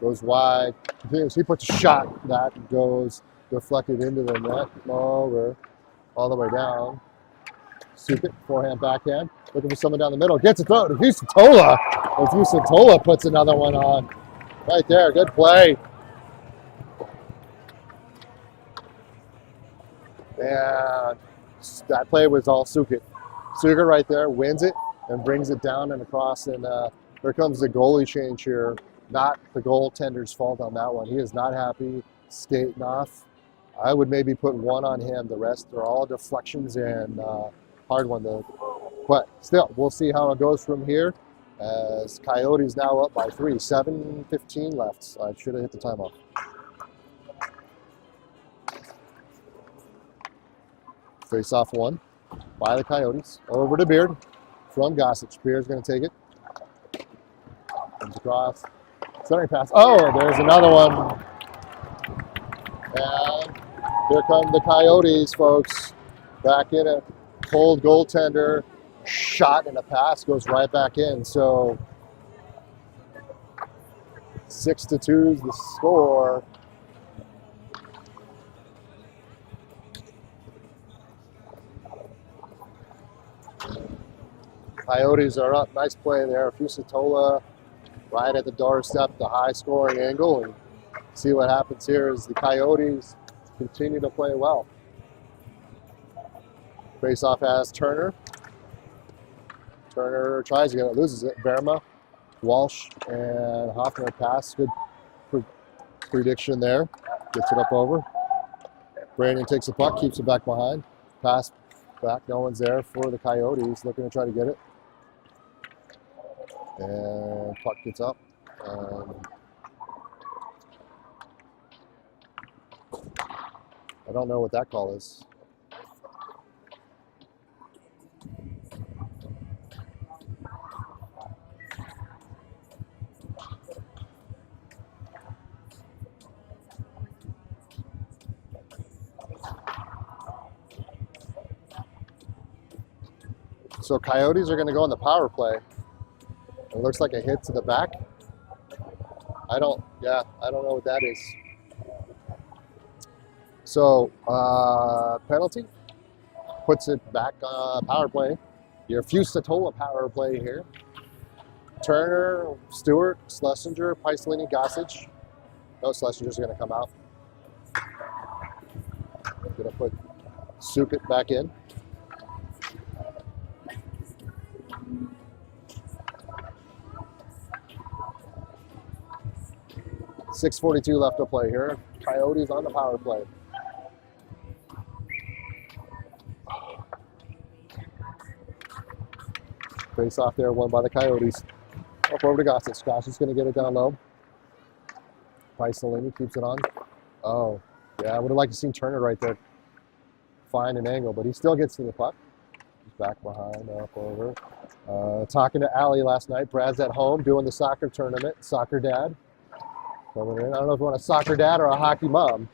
Goes wide. Continues. He puts a shot that goes deflected into the net. Over. All the way down. Sukit, forehand, backhand. Looking for someone down the middle. Gets it through to Houston Tola. As Houston Tola puts another one on. Right there. Good play. And that play was all Sukit. Sukit right there wins it and brings it down and across. And here comes the goalie change here. Not the goaltender's fault on that one. He is not happy skating off. I would maybe put 1 on him. The rest are all deflections and hard one to. But still, we'll see how it goes from here. As Coyotes now up by 3. 7:15 left. I should have hit the timeout. Face-off 1 by the Coyotes. Over to Beard from Gossage. Beard's going to take it. Comes across. Centering pass. There's another one. And here come the Coyotes, folks. Back in it. Cold goaltender. Shot and a pass goes right back in. So 6-2 is the score. Coyotes are up. Nice play there. Fusatola right at the doorstep, the high scoring angle. And see what happens here as the Coyotes continue to play well. Face off as Turner. Turner tries to get it, loses it. Verma, Walsh, and Hoffner pass. Good prediction there. Gets it up over. Brandon takes the puck, keeps it back behind. Pass back, no one's there for the Coyotes. Looking to try to get it. And puck gets up. I don't know what that call is. So Coyotes are going to go on the power play. It looks like a hit to the back. I don't know what that is. So penalty puts it back on power play. Your Fusatola power play here. Turner, Stewart, Schlesinger, Paislini, Gossage. No, Schlesinger's going to come out. Going to put Sukit back in. .642 left to play here. Coyotes on the power play. Face off there, won by the Coyotes. Up over to Gossage. Gossage going to get it down low. Paislini keeps it on. Oh, yeah, I would have liked to see Turner right there find an angle, but he still gets to the puck. He's back behind, up over. Talking to Allie last night. Brad's at home doing the soccer tournament. Soccer dad. Coming in. I don't know if you want a soccer dad or a hockey mom.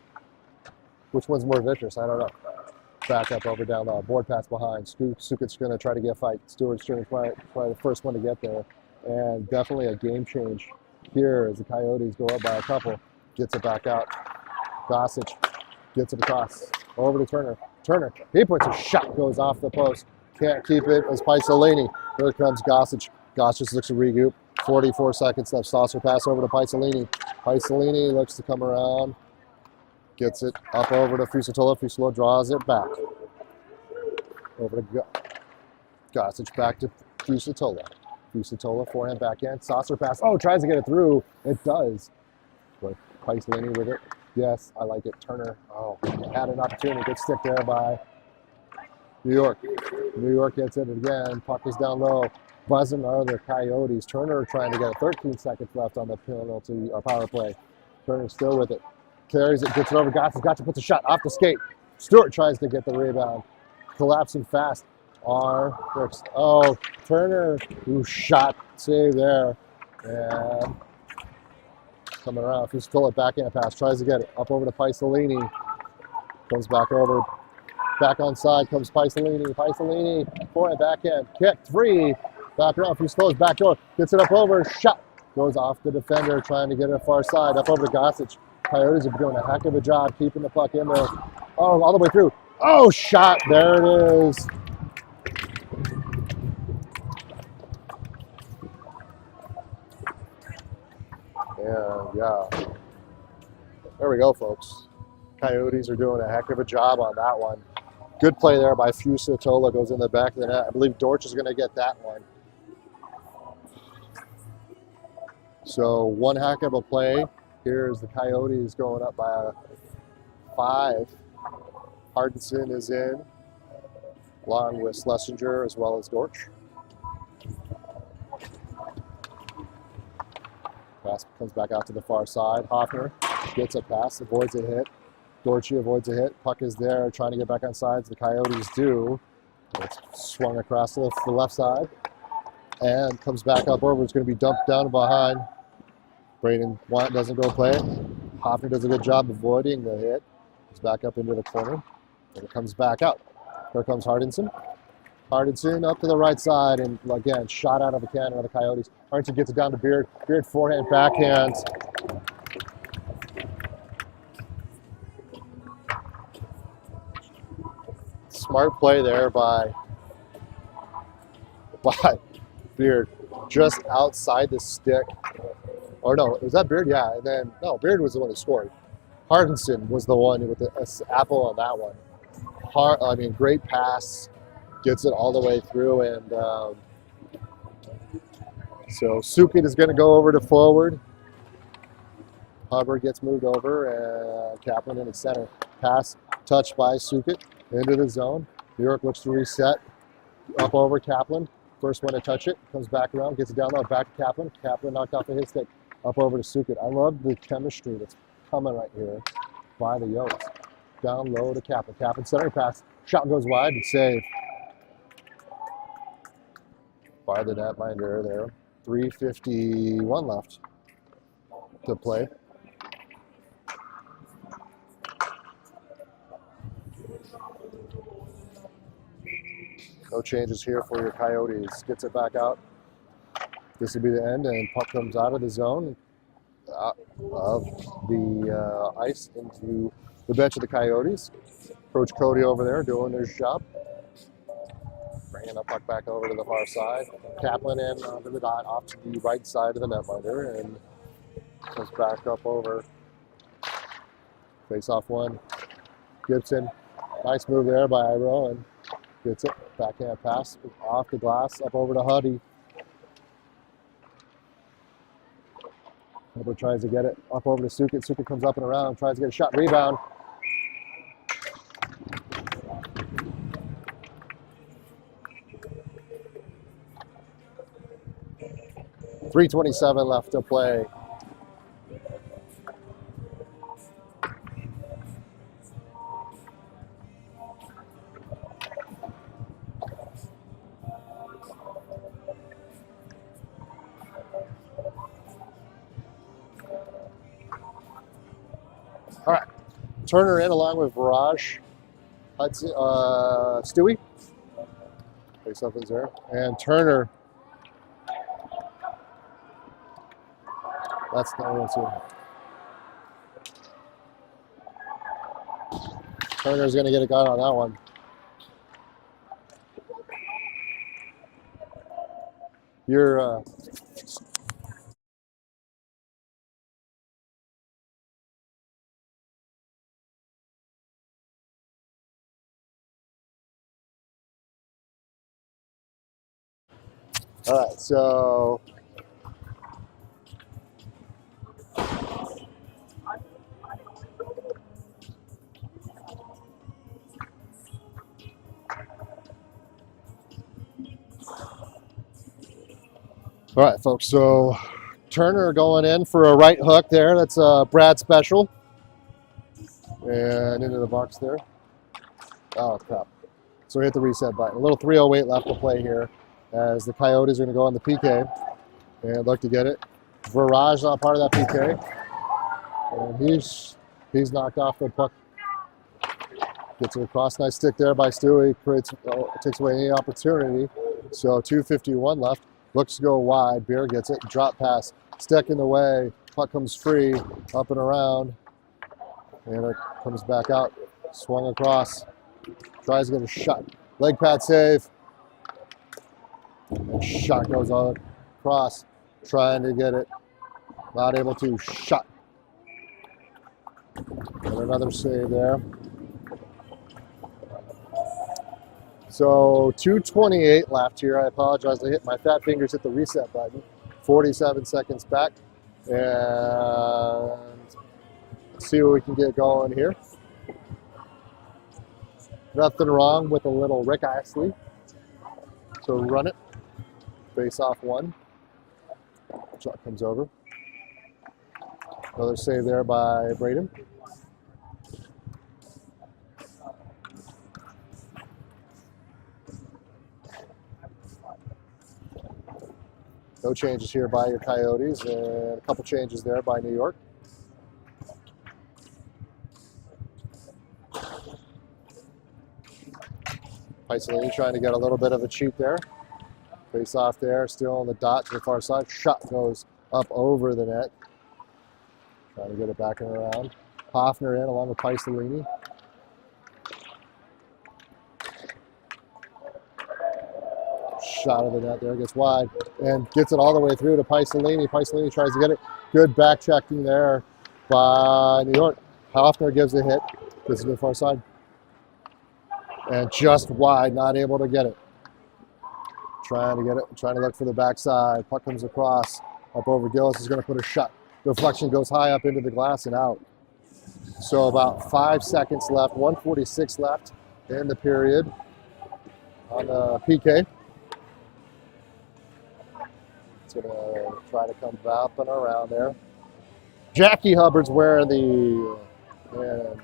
Which one's more vicious? I don't know. Back up over down low. Board pass behind. Sukit's going to try to get a fight. Stewart's going to try the first one to get there. And definitely a game change here as the Coyotes go up by a couple. Gets it back out. Gossage gets it across. Over to Turner. Turner, he puts a shot, goes off the post. Can't keep it as Paislini. Here comes Gossage. Gossage looks to regroup. 44 seconds left. Saucer pass over to Paislini. Paislini looks to come around. Gets it up over to Fusatola. Fusatola draws it back. Over to Gossage, back to Fusatola. Fusatola, forehand, backhand. Saucer pass. Oh, tries to get it through. It does. But Paislini with it. Yes, I like it. Turner, had an opportunity. Good stick there by New York. New York gets it again. Puck is down low. Buzzing are the Coyotes. Turner trying to get it. 13 seconds left on the penalty or power play. Turner still with it. Carries it, gets it over. Gotcha puts a shot off the skate. Stewart tries to get the rebound. Collapsing fast. Turner, who shot, save there. And coming around, he's still it back in a pass, tries to get it. Up over to Paislini. Comes back over. Back on side comes Paislini. Paislini, forehand, backhand, kick, three. Back around, Fusato's back door. Gets it up over, shot. Goes off the defender, trying to get it far side. Up over to Gossage. Coyotes are doing a heck of a job keeping the puck in there. Oh, all the way through. Oh, shot. There it is. And yeah, there we go, folks. Coyotes are doing a heck of a job on that one. Good play there by Fusatola, goes in the back of the net. I believe Dortch is going to get that one. So one heck of a play. Here's the Coyotes going up by 5. Hardinson is in, along with Schlesinger as well as Dortch. Pass comes back out to the far side. Hoffner gets a pass, avoids a hit. Dortch avoids a hit. Puck is there, trying to get back on sides. The Coyotes do. It's swung across to the left side and comes back up over. It's going to be dumped down behind. Braden Watt doesn't go play it. Hoffner does a good job avoiding the hit. It's back up into the corner. And it comes back out. Here comes Hardinson. Hardinson up to the right side, and again, shot out of a cannon of the Coyotes. Hardinson gets it down to Beard. Beard forehand, backhand. Smart play there by Beard, just outside the stick. Or no, was that Beard? Yeah, and then, no, Beard was the one who scored. Hardinson was the one with the apple on that one. Great pass. Gets it all the way through, and so Sukit is going to go over to forward. Hubbard gets moved over, and Kaplan in the center. Pass touched by Sukit into the zone. New York looks to reset. Up over Kaplan. First one to touch it. Comes back around, gets it down low, back to Kaplan. Kaplan knocked off a hit stick. Up over to Sukit. I love the chemistry that's coming right here by the Yotes. Down low to Kaplan. Kaplan center pass. Shot goes wide and save. By the netminder there. 3:51 left to play. No changes here for your Coyotes. Gets it back out. This will be the end, and puck comes out of the zone, out of the ice into the bench of the Coyotes. Coach Cody over there doing his job. Bringing the puck back over to the far side. Kaplan in onto the dot, off to the right side of the netminder, and comes back up over. Face off one. Gibson. Nice move there by Iro, and gets it. Backhand pass off the glass, up over to Huddy. Hubbard tries to get it up over to Sukit. Sukit comes up and around, tries to get a shot, rebound. .327 left to play. All right, Turner in along with Viraj. Hudson, Stewie. Face up is there. And Turner. That's not one too. Turner's going to get a gun on that one. You're all right, so all right, folks. So Turner going in for a right hook there. That's Brad special. And into the box there. Oh, crap. So we hit the reset button. A little 3:08 left to play here as the Coyotes are going to go on the PK and look to get it. Viraj not part of that PK. And he's knocked off the puck. Gets it across. Nice stick there by Stewie. Takes away any opportunity. So 2:51 left. Looks to go wide. Beer gets it. Drop pass. Stick in the way. Puck comes free. Up and around. And it comes back out. Swung across. Tries to get a shot. Leg pad save. And shot goes all across. Trying to get it. Not able to. Shot. And another save there. So 2:28 left here. I apologize. I hit my fat fingers hit the reset button. 47 seconds back. And see what we can get going here. Nothing wrong with a little Rick Astley. So run it. Face off one. Shot comes over. Another save there by Braden. No changes here by your Coyotes, and a couple changes there by New York. Paisalini trying to get a little bit of a cheat there. Face off there, still on the dot to the far side. Shot goes up over the net. Trying to get it back and around. Hoffner in along with Paisalini. Shot of the net there, gets wide and gets it all the way through to Paisalini. Paisalini tries to get it. Good back checking there by New York. Hoffner gives a hit. Gets it to the far side. And just wide, not able to get it. Trying to get it, trying to look for the backside. Puck comes across, up over Gillis, is going to put a shot. Deflection goes high up into the glass and out. So about 5 seconds left, 1:46 left in the period on the PK. It's going to try to come up and around there. Jackie Hubbard's wearing the, and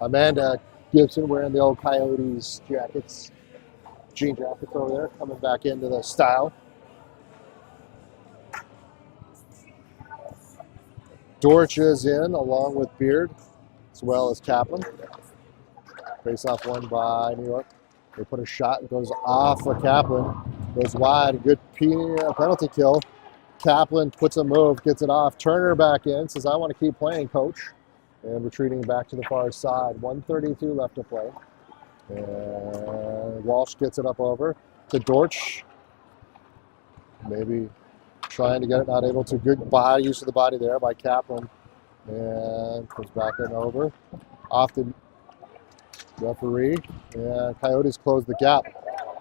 Amanda Gibson wearing the old Coyotes jackets. Jean jackets over there, coming back into the style. Dorch is in along with Beard, as well as Kaplan. Face off one by New York. They put a shot, it goes off of Kaplan, goes wide, good penalty kill. Kaplan puts a move, gets it off. Turner back in, says, I want to keep playing, coach. And retreating back to the far side. 1:32 left to play. And Walsh gets it up over to Dortch. Maybe trying to get it, not able to. Good body, use of the body there by Kaplan. And comes back in over. Off the referee. And Coyotes close the gap.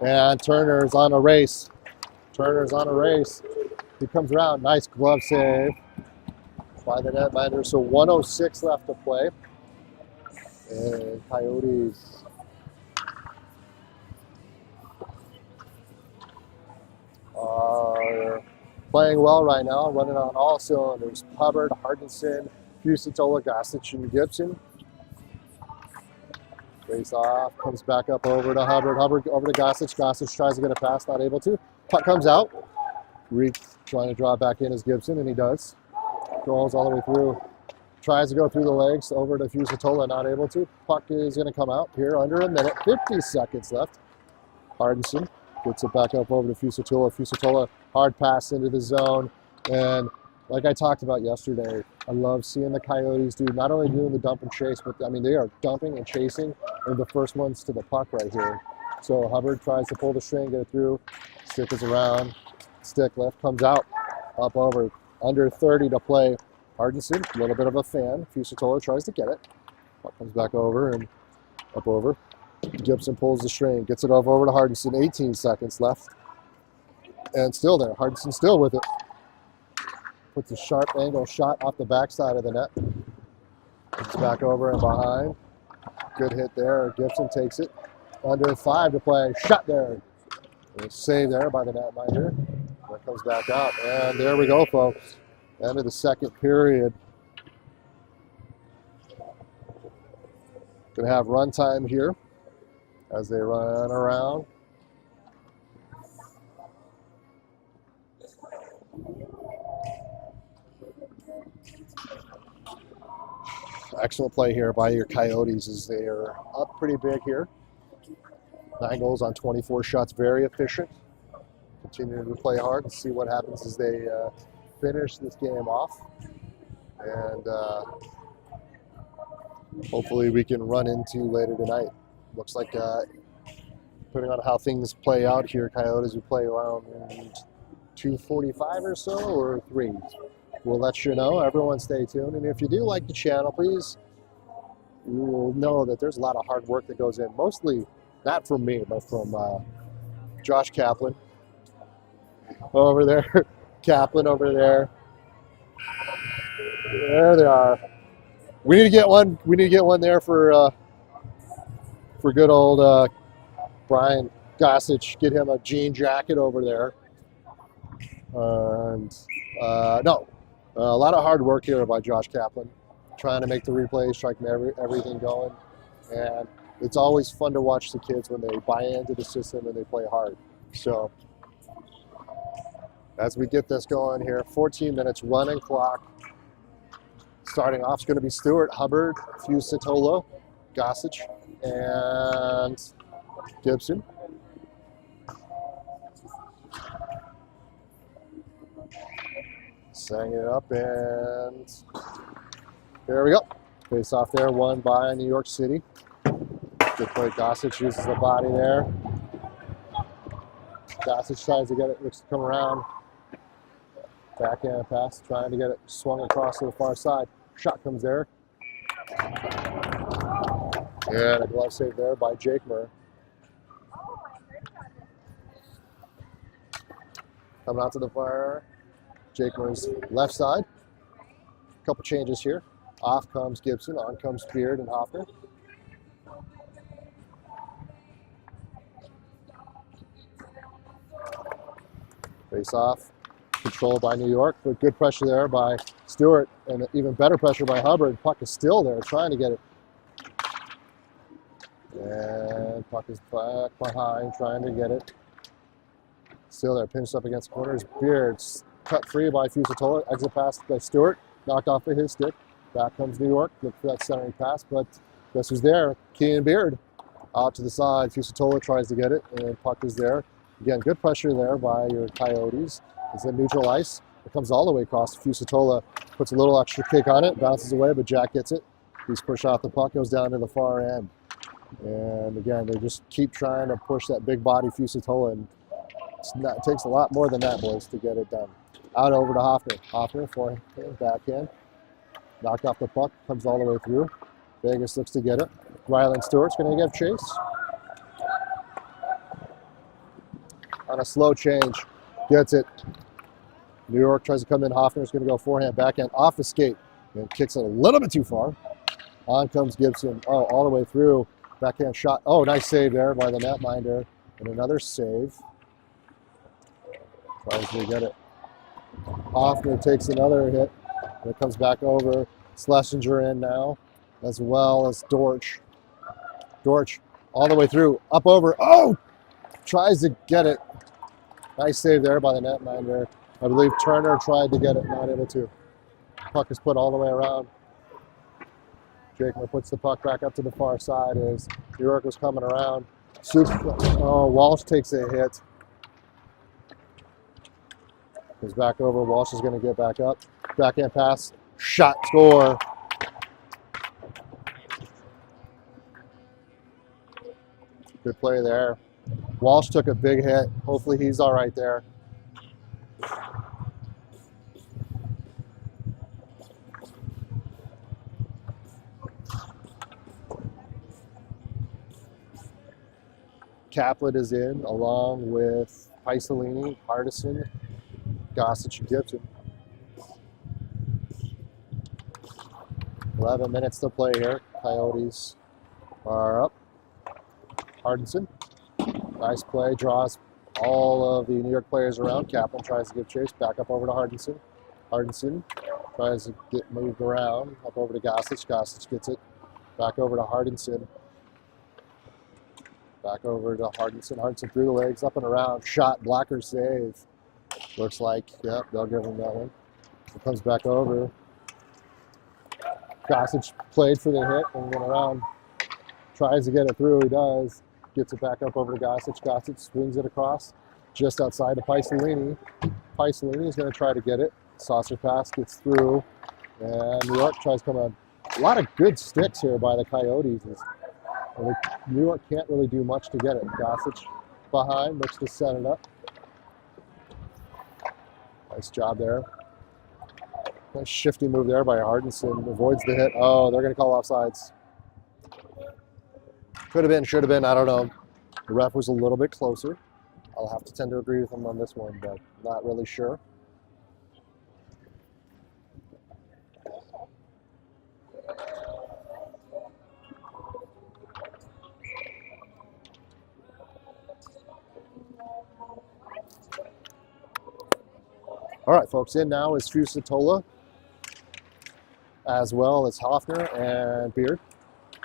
And Turner's on a race. Turner's on a race. He comes around. Nice glove save by the netminder. So 1:06 left to play. And Coyotes are playing well right now, running on all cylinders. Hubbard, Hardinson, Fusatola, Gossage, and Gibson. Face off, comes back up over to Hubbard. Hubbard over to Gossage. Gossage tries to get a pass, not able to. Puck comes out. Reed trying to draw back in as Gibson, and he does. Goes all the way through. Tries to go through the legs over to Fusatola, not able to. Puck is going to come out here under a minute. 50 seconds left. Hardinson gets it back up over to Fusatola. Fusatola, hard pass into the zone. And like I talked about yesterday, I love seeing the Coyotes do not only doing the dump and chase, but I mean, they are dumping and chasing. They're the first ones to the puck right here. So Hubbard tries to pull the string, get it through. Stick is around. Stick left comes out. Up over. Under 30 to play. Hardinson, a little bit of a fan. Fusatola tries to get it. Puck comes back over and up over. Gibson pulls the string, gets it over to Hardinson. 18 seconds left. And still there. Hardinson still with it. Puts a sharp angle shot off the backside of the net. It's back over and behind. Good hit there. Gibson takes it. Under 5 to play. Shot there. Save there by the netminder. That comes back out. And there we go, folks. End of the second period. Gonna have run time here as they run around. Excellent play here by your Coyotes as they are up pretty big here. 9 goals on 24 shots, very efficient. Continuing to play hard and see what happens as they finish this game off. And hopefully we can run into later tonight. Looks like, depending on how things play out here, Coyotes will play around 2:45 or so, or 3. We'll let you know. Everyone stay tuned. And if you do like the channel, please, you will know that there's a lot of hard work that goes in. Mostly not from me, but from Josh Kaplan over there. Kaplan over there. There they are. We need to get one. We need to get one there for good old Brian Gossage. Get him a jean jacket over there. And no, a lot of hard work here by Josh Kaplan, trying to make the replays, trying to get everything going. And it's always fun to watch the kids when they buy into the system and they play hard. So as we get this going here, 14 minutes running clock. Starting off is going to be Stewart, Hubbard, Fusatola, Gossage, and Gibson. Setting it up, and there we go. Face off there, won by New York City. Good play. Gossage uses the body there. Gossage tries to get it, looks to come around. Backhand pass, trying to get it swung across to the far side. Shot comes there. And a glove save there by Jake Murr. Coming out to the fire. Jake Murray's left side. Couple changes here. Off comes Gibson, on comes Beard and Hoffner. Face off. Controlled by New York, but good pressure there by Stewart, and even better pressure by Hubbard. Puck is still there, trying to get it. And puck is back behind, trying to get it. Still there, pinched up against the corners. Beard cut free by Fusatola. Exit pass by Stewart, knocked off of his stick. Back comes New York, look for that centering pass, but guess who's there? Keenan Beard. Out to the side, Fusatola tries to get it, and puck is there. Again, good pressure there by your Coyotes. It's in neutral ice. It comes all the way across. Fusatola puts a little extra kick on it, bounces away, but Jack gets it. He's pushed off the puck, goes down to the far end. And again, they just keep trying to push that big body Fusatola, and it takes a lot more than that, boys, to get it done. Out over to Hoffner. Hoffner, forehand, backhand. Knocked off the puck, comes all the way through. Vegas looks to get it. Ryland Stewart's going to give chase. On a slow change, gets it. New York tries to come in. Hoffner's going to go forehand, backhand, off the skate, and kicks it a little bit too far. On comes Gibson. Oh, all the way through. Backhand shot. Oh, nice save there by the netminder. And another save. Tries to get it. Hoffner takes another hit. And it comes back over. Schlesinger in now, as well as Dortch. Dortch all the way through. Up over. Oh! Tries to get it. Nice save there by the netminder. I believe Turner tried to get it, not able to. Puck is put all the way around. Jakeman puts the puck back up to the far side as New York was coming around. Oh, Walsh takes a hit. Goes back over. Walsh is going to get back up. Backhand pass. Shot. Score. Good play there. Walsh took a big hit. Hopefully he's all right there. Caplet is in along with Paisalini, Hardison, Gossage, and Gibson. 11 minutes to play here. Coyotes are up. Hardison, nice play, draws all of the New York players around. Kaplan tries to give chase, back up over to Hardison. Hardison tries to get moved around, up over to Gossage. Gossage gets it, back over to Hardison. Back over to Hardison. Hardison through the legs, up and around. Shot, blocker save. Looks like, yep, they'll give him that one. It comes back over. Gossage played for the hit and went around. Tries to get it through, he does. Gets it back up over to Gossage. Gossage swings it across just outside to Paisalini. Paisalini is going to try to get it. Saucer pass gets through. And New York tries to come on. A lot of good sticks here by the Coyotes. New York can't really do much to get it. Gossage behind, looks to set it up. Nice job there. Nice shifty move there by Hardison. Avoids the hit. Oh, they're going to call offsides. Could have been, should have been, I don't know. The ref was a little bit closer. I'll have to tend to agree with him on this one, but not really sure. All right, folks, in now is Fusatola, as well as Hoffner and Beard.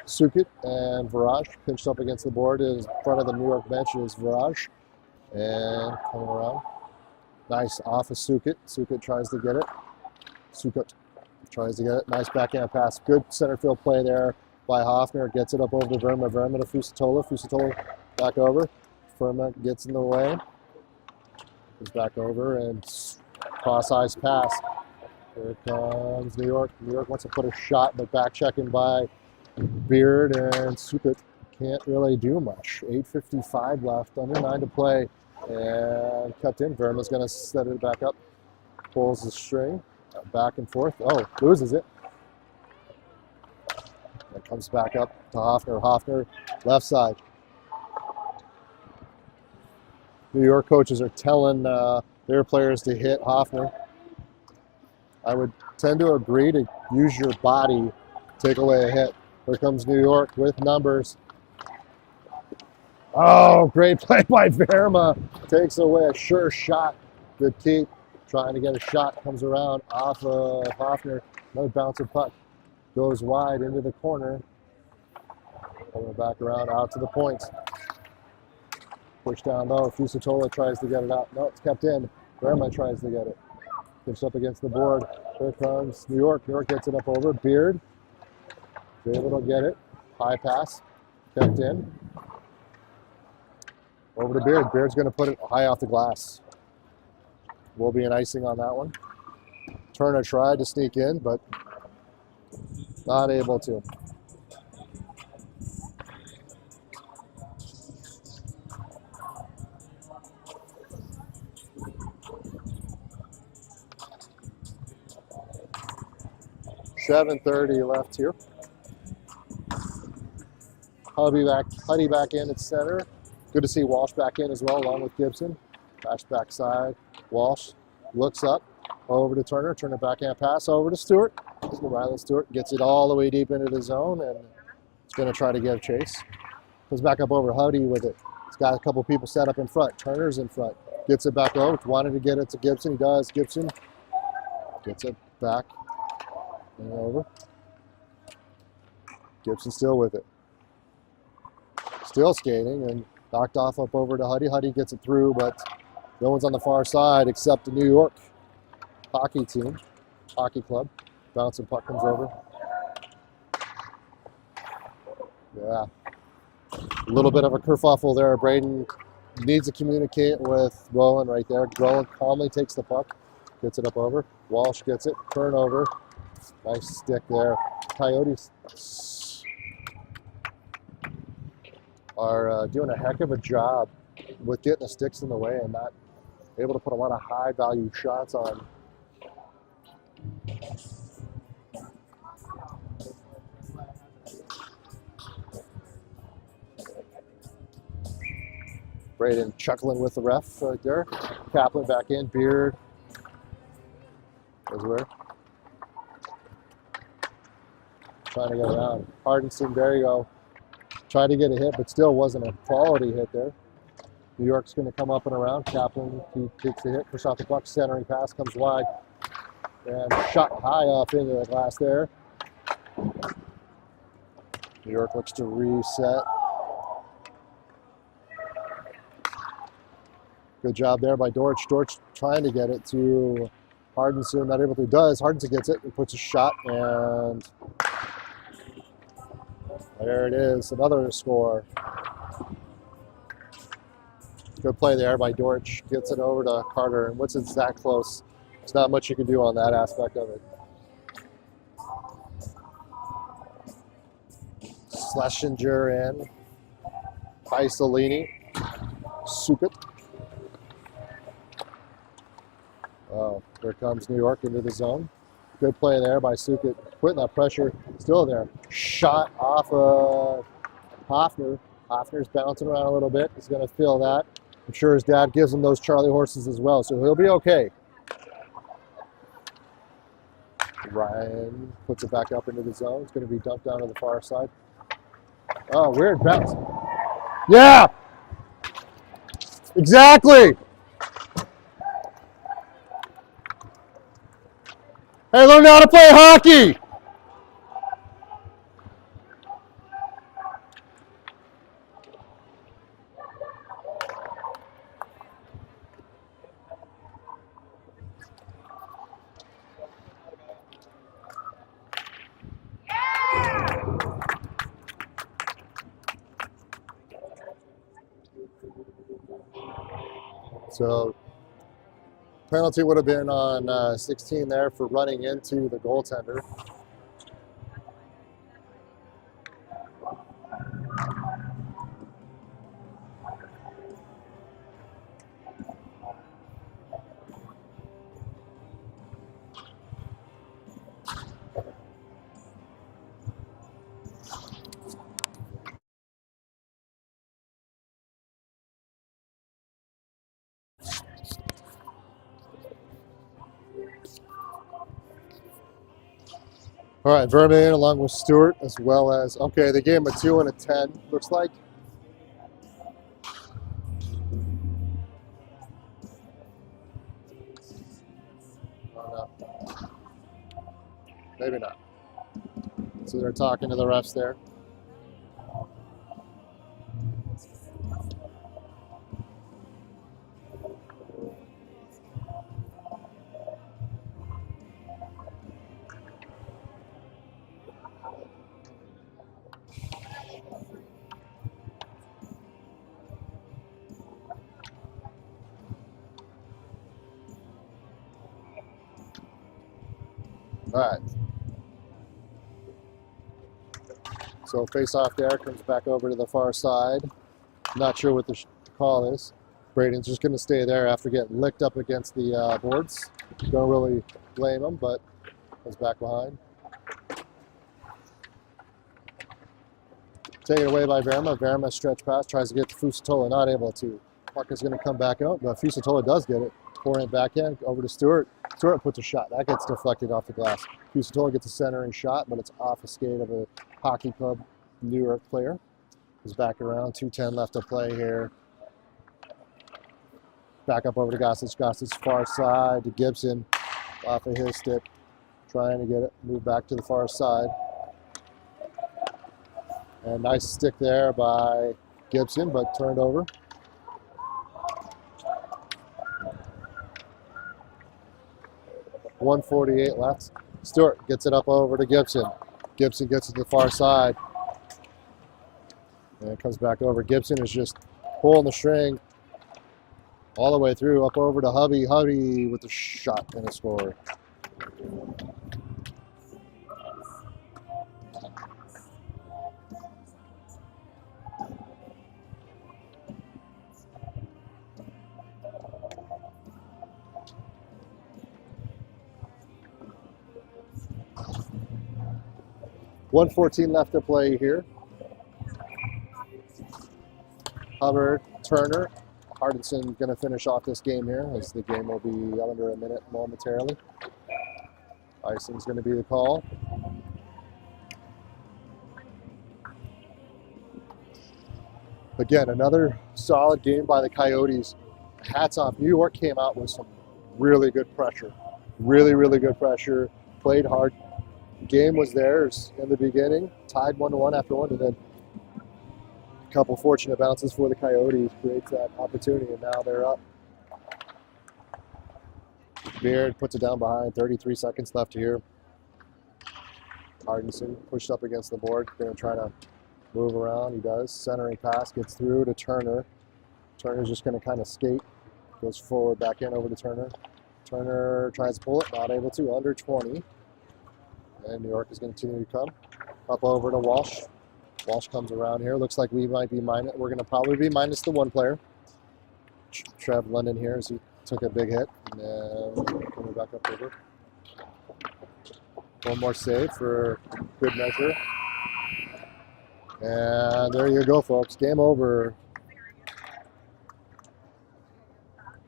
Sukit and Viraj pinched up against the board in front of the New York bench is Viraj. And coming around. Nice off of Sukit. Sukit tries to get it. Sukit tries to get it. Nice backhand pass. Good center field play there by Hoffner. Gets it up over to Verma. Verma to Fusatola. Fusatola back over. Verma gets in the way. Goes back over and cross-ice pass. Here comes New York. New York wants to put a shot, but back checking by Beard and Sukit can't really do much. 8:55 left, under 9 to play, and kept in. Verma's going to set it back up. Pulls the string, back and forth. Oh, loses it. It comes back up to Hoffner. Hoffner, left side. New York coaches are telling their players to hit Hoffner. I would tend to agree to use your body, take away a hit. Here comes New York with numbers. Oh, great play by Verma. Takes away a sure shot. Good keep. Trying to get a shot. Comes around off of Hoffner. Another bouncing puck. Goes wide into the corner. Coming back around out to the point. Push down low. Fusatola tries to get it out. No, it's kept in. Verma tries to get it. Pushed up against the board. Here comes New York. New York gets it up over. Beard is able to get it. High pass. Kept in. Over to Beard. Beard's going to put it high off the glass. Will be an icing on that one. Turner tried to sneak in, but not able to. .730 left here. Huddy back in at center. Good to see Walsh back in as well, along with Gibson. Bash backside. Walsh looks up, over to Turner. Turner backhand pass over to Stewart. Riley Stewart gets it all the way deep into the zone, and it's going to try to give chase. Comes back up over Huddy with it. He's got a couple people set up in front. Turner's in front. Gets it back over. Wanted to get it to Gibson. He does. Gibson gets it back and over. Gibson still with it. Still skating and knocked off up over to Huddy. Huddy gets it through, but no one's on the far side except the New York hockey team, hockey club. Bouncing puck comes over. Yeah. A little bit of a kerfuffle there. Braden needs to communicate with Rowan right there. Rowan calmly takes the puck, gets it up over. Walsh gets it, turnover. Nice stick there. Coyotes are doing a heck of a job with getting the sticks in the way and not able to put a lot of high value shots on. Braden chuckling with the ref right there. Kaplan back in, Beard is where. Trying to get around. Hardinson, there you go. Tried to get a hit, but still wasn't a quality hit there. New York's going to come up and around. Kaplan, he takes the hit, pushes off the puck, centering pass, comes wide, and shot high up into the glass there. New York looks to reset. Good job there by Dortch. Dortch trying to get it to Hardinson, not able to. Does. Hardinson gets it and puts a shot, and there it is, another score. Good play there by Dortch. Gets it over to Carter, and once it's that close, there's not much you can do on that aspect of it. Schlesinger in. Isolini. Sukit. Oh, there comes New York into the zone. Good play there by Sukit. Putting that pressure. Still there. Shot off of Hoffner. Hoffner's bouncing around a little bit. He's going to feel that. I'm sure his dad gives him those Charlie horses as well, so he'll be okay. Ryan puts it back up into the zone. It's going to be dumped down to the far side. Oh, weird bounce. Yeah! Exactly! Hey, learn how to play hockey! So, penalty would have been on 16 there for running into the goaltender. All right, Vernon along with Stewart as well as, okay, they gave him a 2 and a 10, looks like. Oh, no. Maybe not. So they're talking to the refs there. All right. So face off there, comes back over to the far side. Not sure what the call is. Braden's just going to stay there after getting licked up against the boards. Don't really blame him, but goes back behind. Taken away by Verma. Verma stretch pass, tries to get to Fusatola, not able to. Puck is going to come back out, but Fusatola does get it. Pouring it back in, over to Stewart. Stewart puts a shot. That gets deflected off the glass. Fusatola gets a centering shot, but it's off a skate of a hockey club New York player. He's back around. 2:10 left to play here. Back up over to Gossage. Gossage far side to Gibson. Off of his stick. Trying to get it. Move back to the far side. And nice stick there by Gibson, but turned over. .148 left. Stewart gets it up over to Gibson. Gibson gets it to the far side. And it comes back over. Gibson is just pulling the string all the way through, up over to Hubby. Hubby with the shot and a score. .114 left to play here. Hubbard, Turner, Hardison going to finish off this game here, as the game will be under a minute momentarily. Icing's going to be the call. Again, another solid game by the Coyotes. Hats off. New York came out with some really good pressure. Really, really good pressure. Played hard. Game was theirs in the beginning. Tied 1-1 after one, and then a couple fortunate bounces for the Coyotes creates that opportunity, and now they're up. Beard puts it down behind. 33 seconds left here. Hardison pushed up against the board. Going to try to move around. He does. Centering pass gets through to Turner. Turner's just going to kind of skate. Goes forward, back in over to Turner. Turner tries to pull it, not able to. Under 20. And New York is going to continue to come. Up over to Walsh. Walsh comes around here. Looks like we might be minus. We're going to probably be minus the one player. Trev London here as he took a big hit. And then coming back up over. One more save for good measure. And there you go, folks. Game over.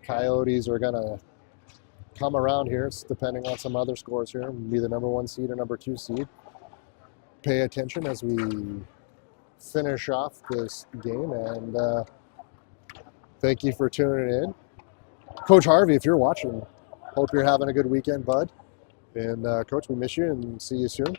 Coyotes are going to come around here. It's depending on some other scores here. Be the number 1 seed or number 2 seed. Pay attention as we finish off this game. And thank you for tuning in. Coach Harvey, if you're watching, hope you're having a good weekend, bud. And Coach, we miss you and see you soon.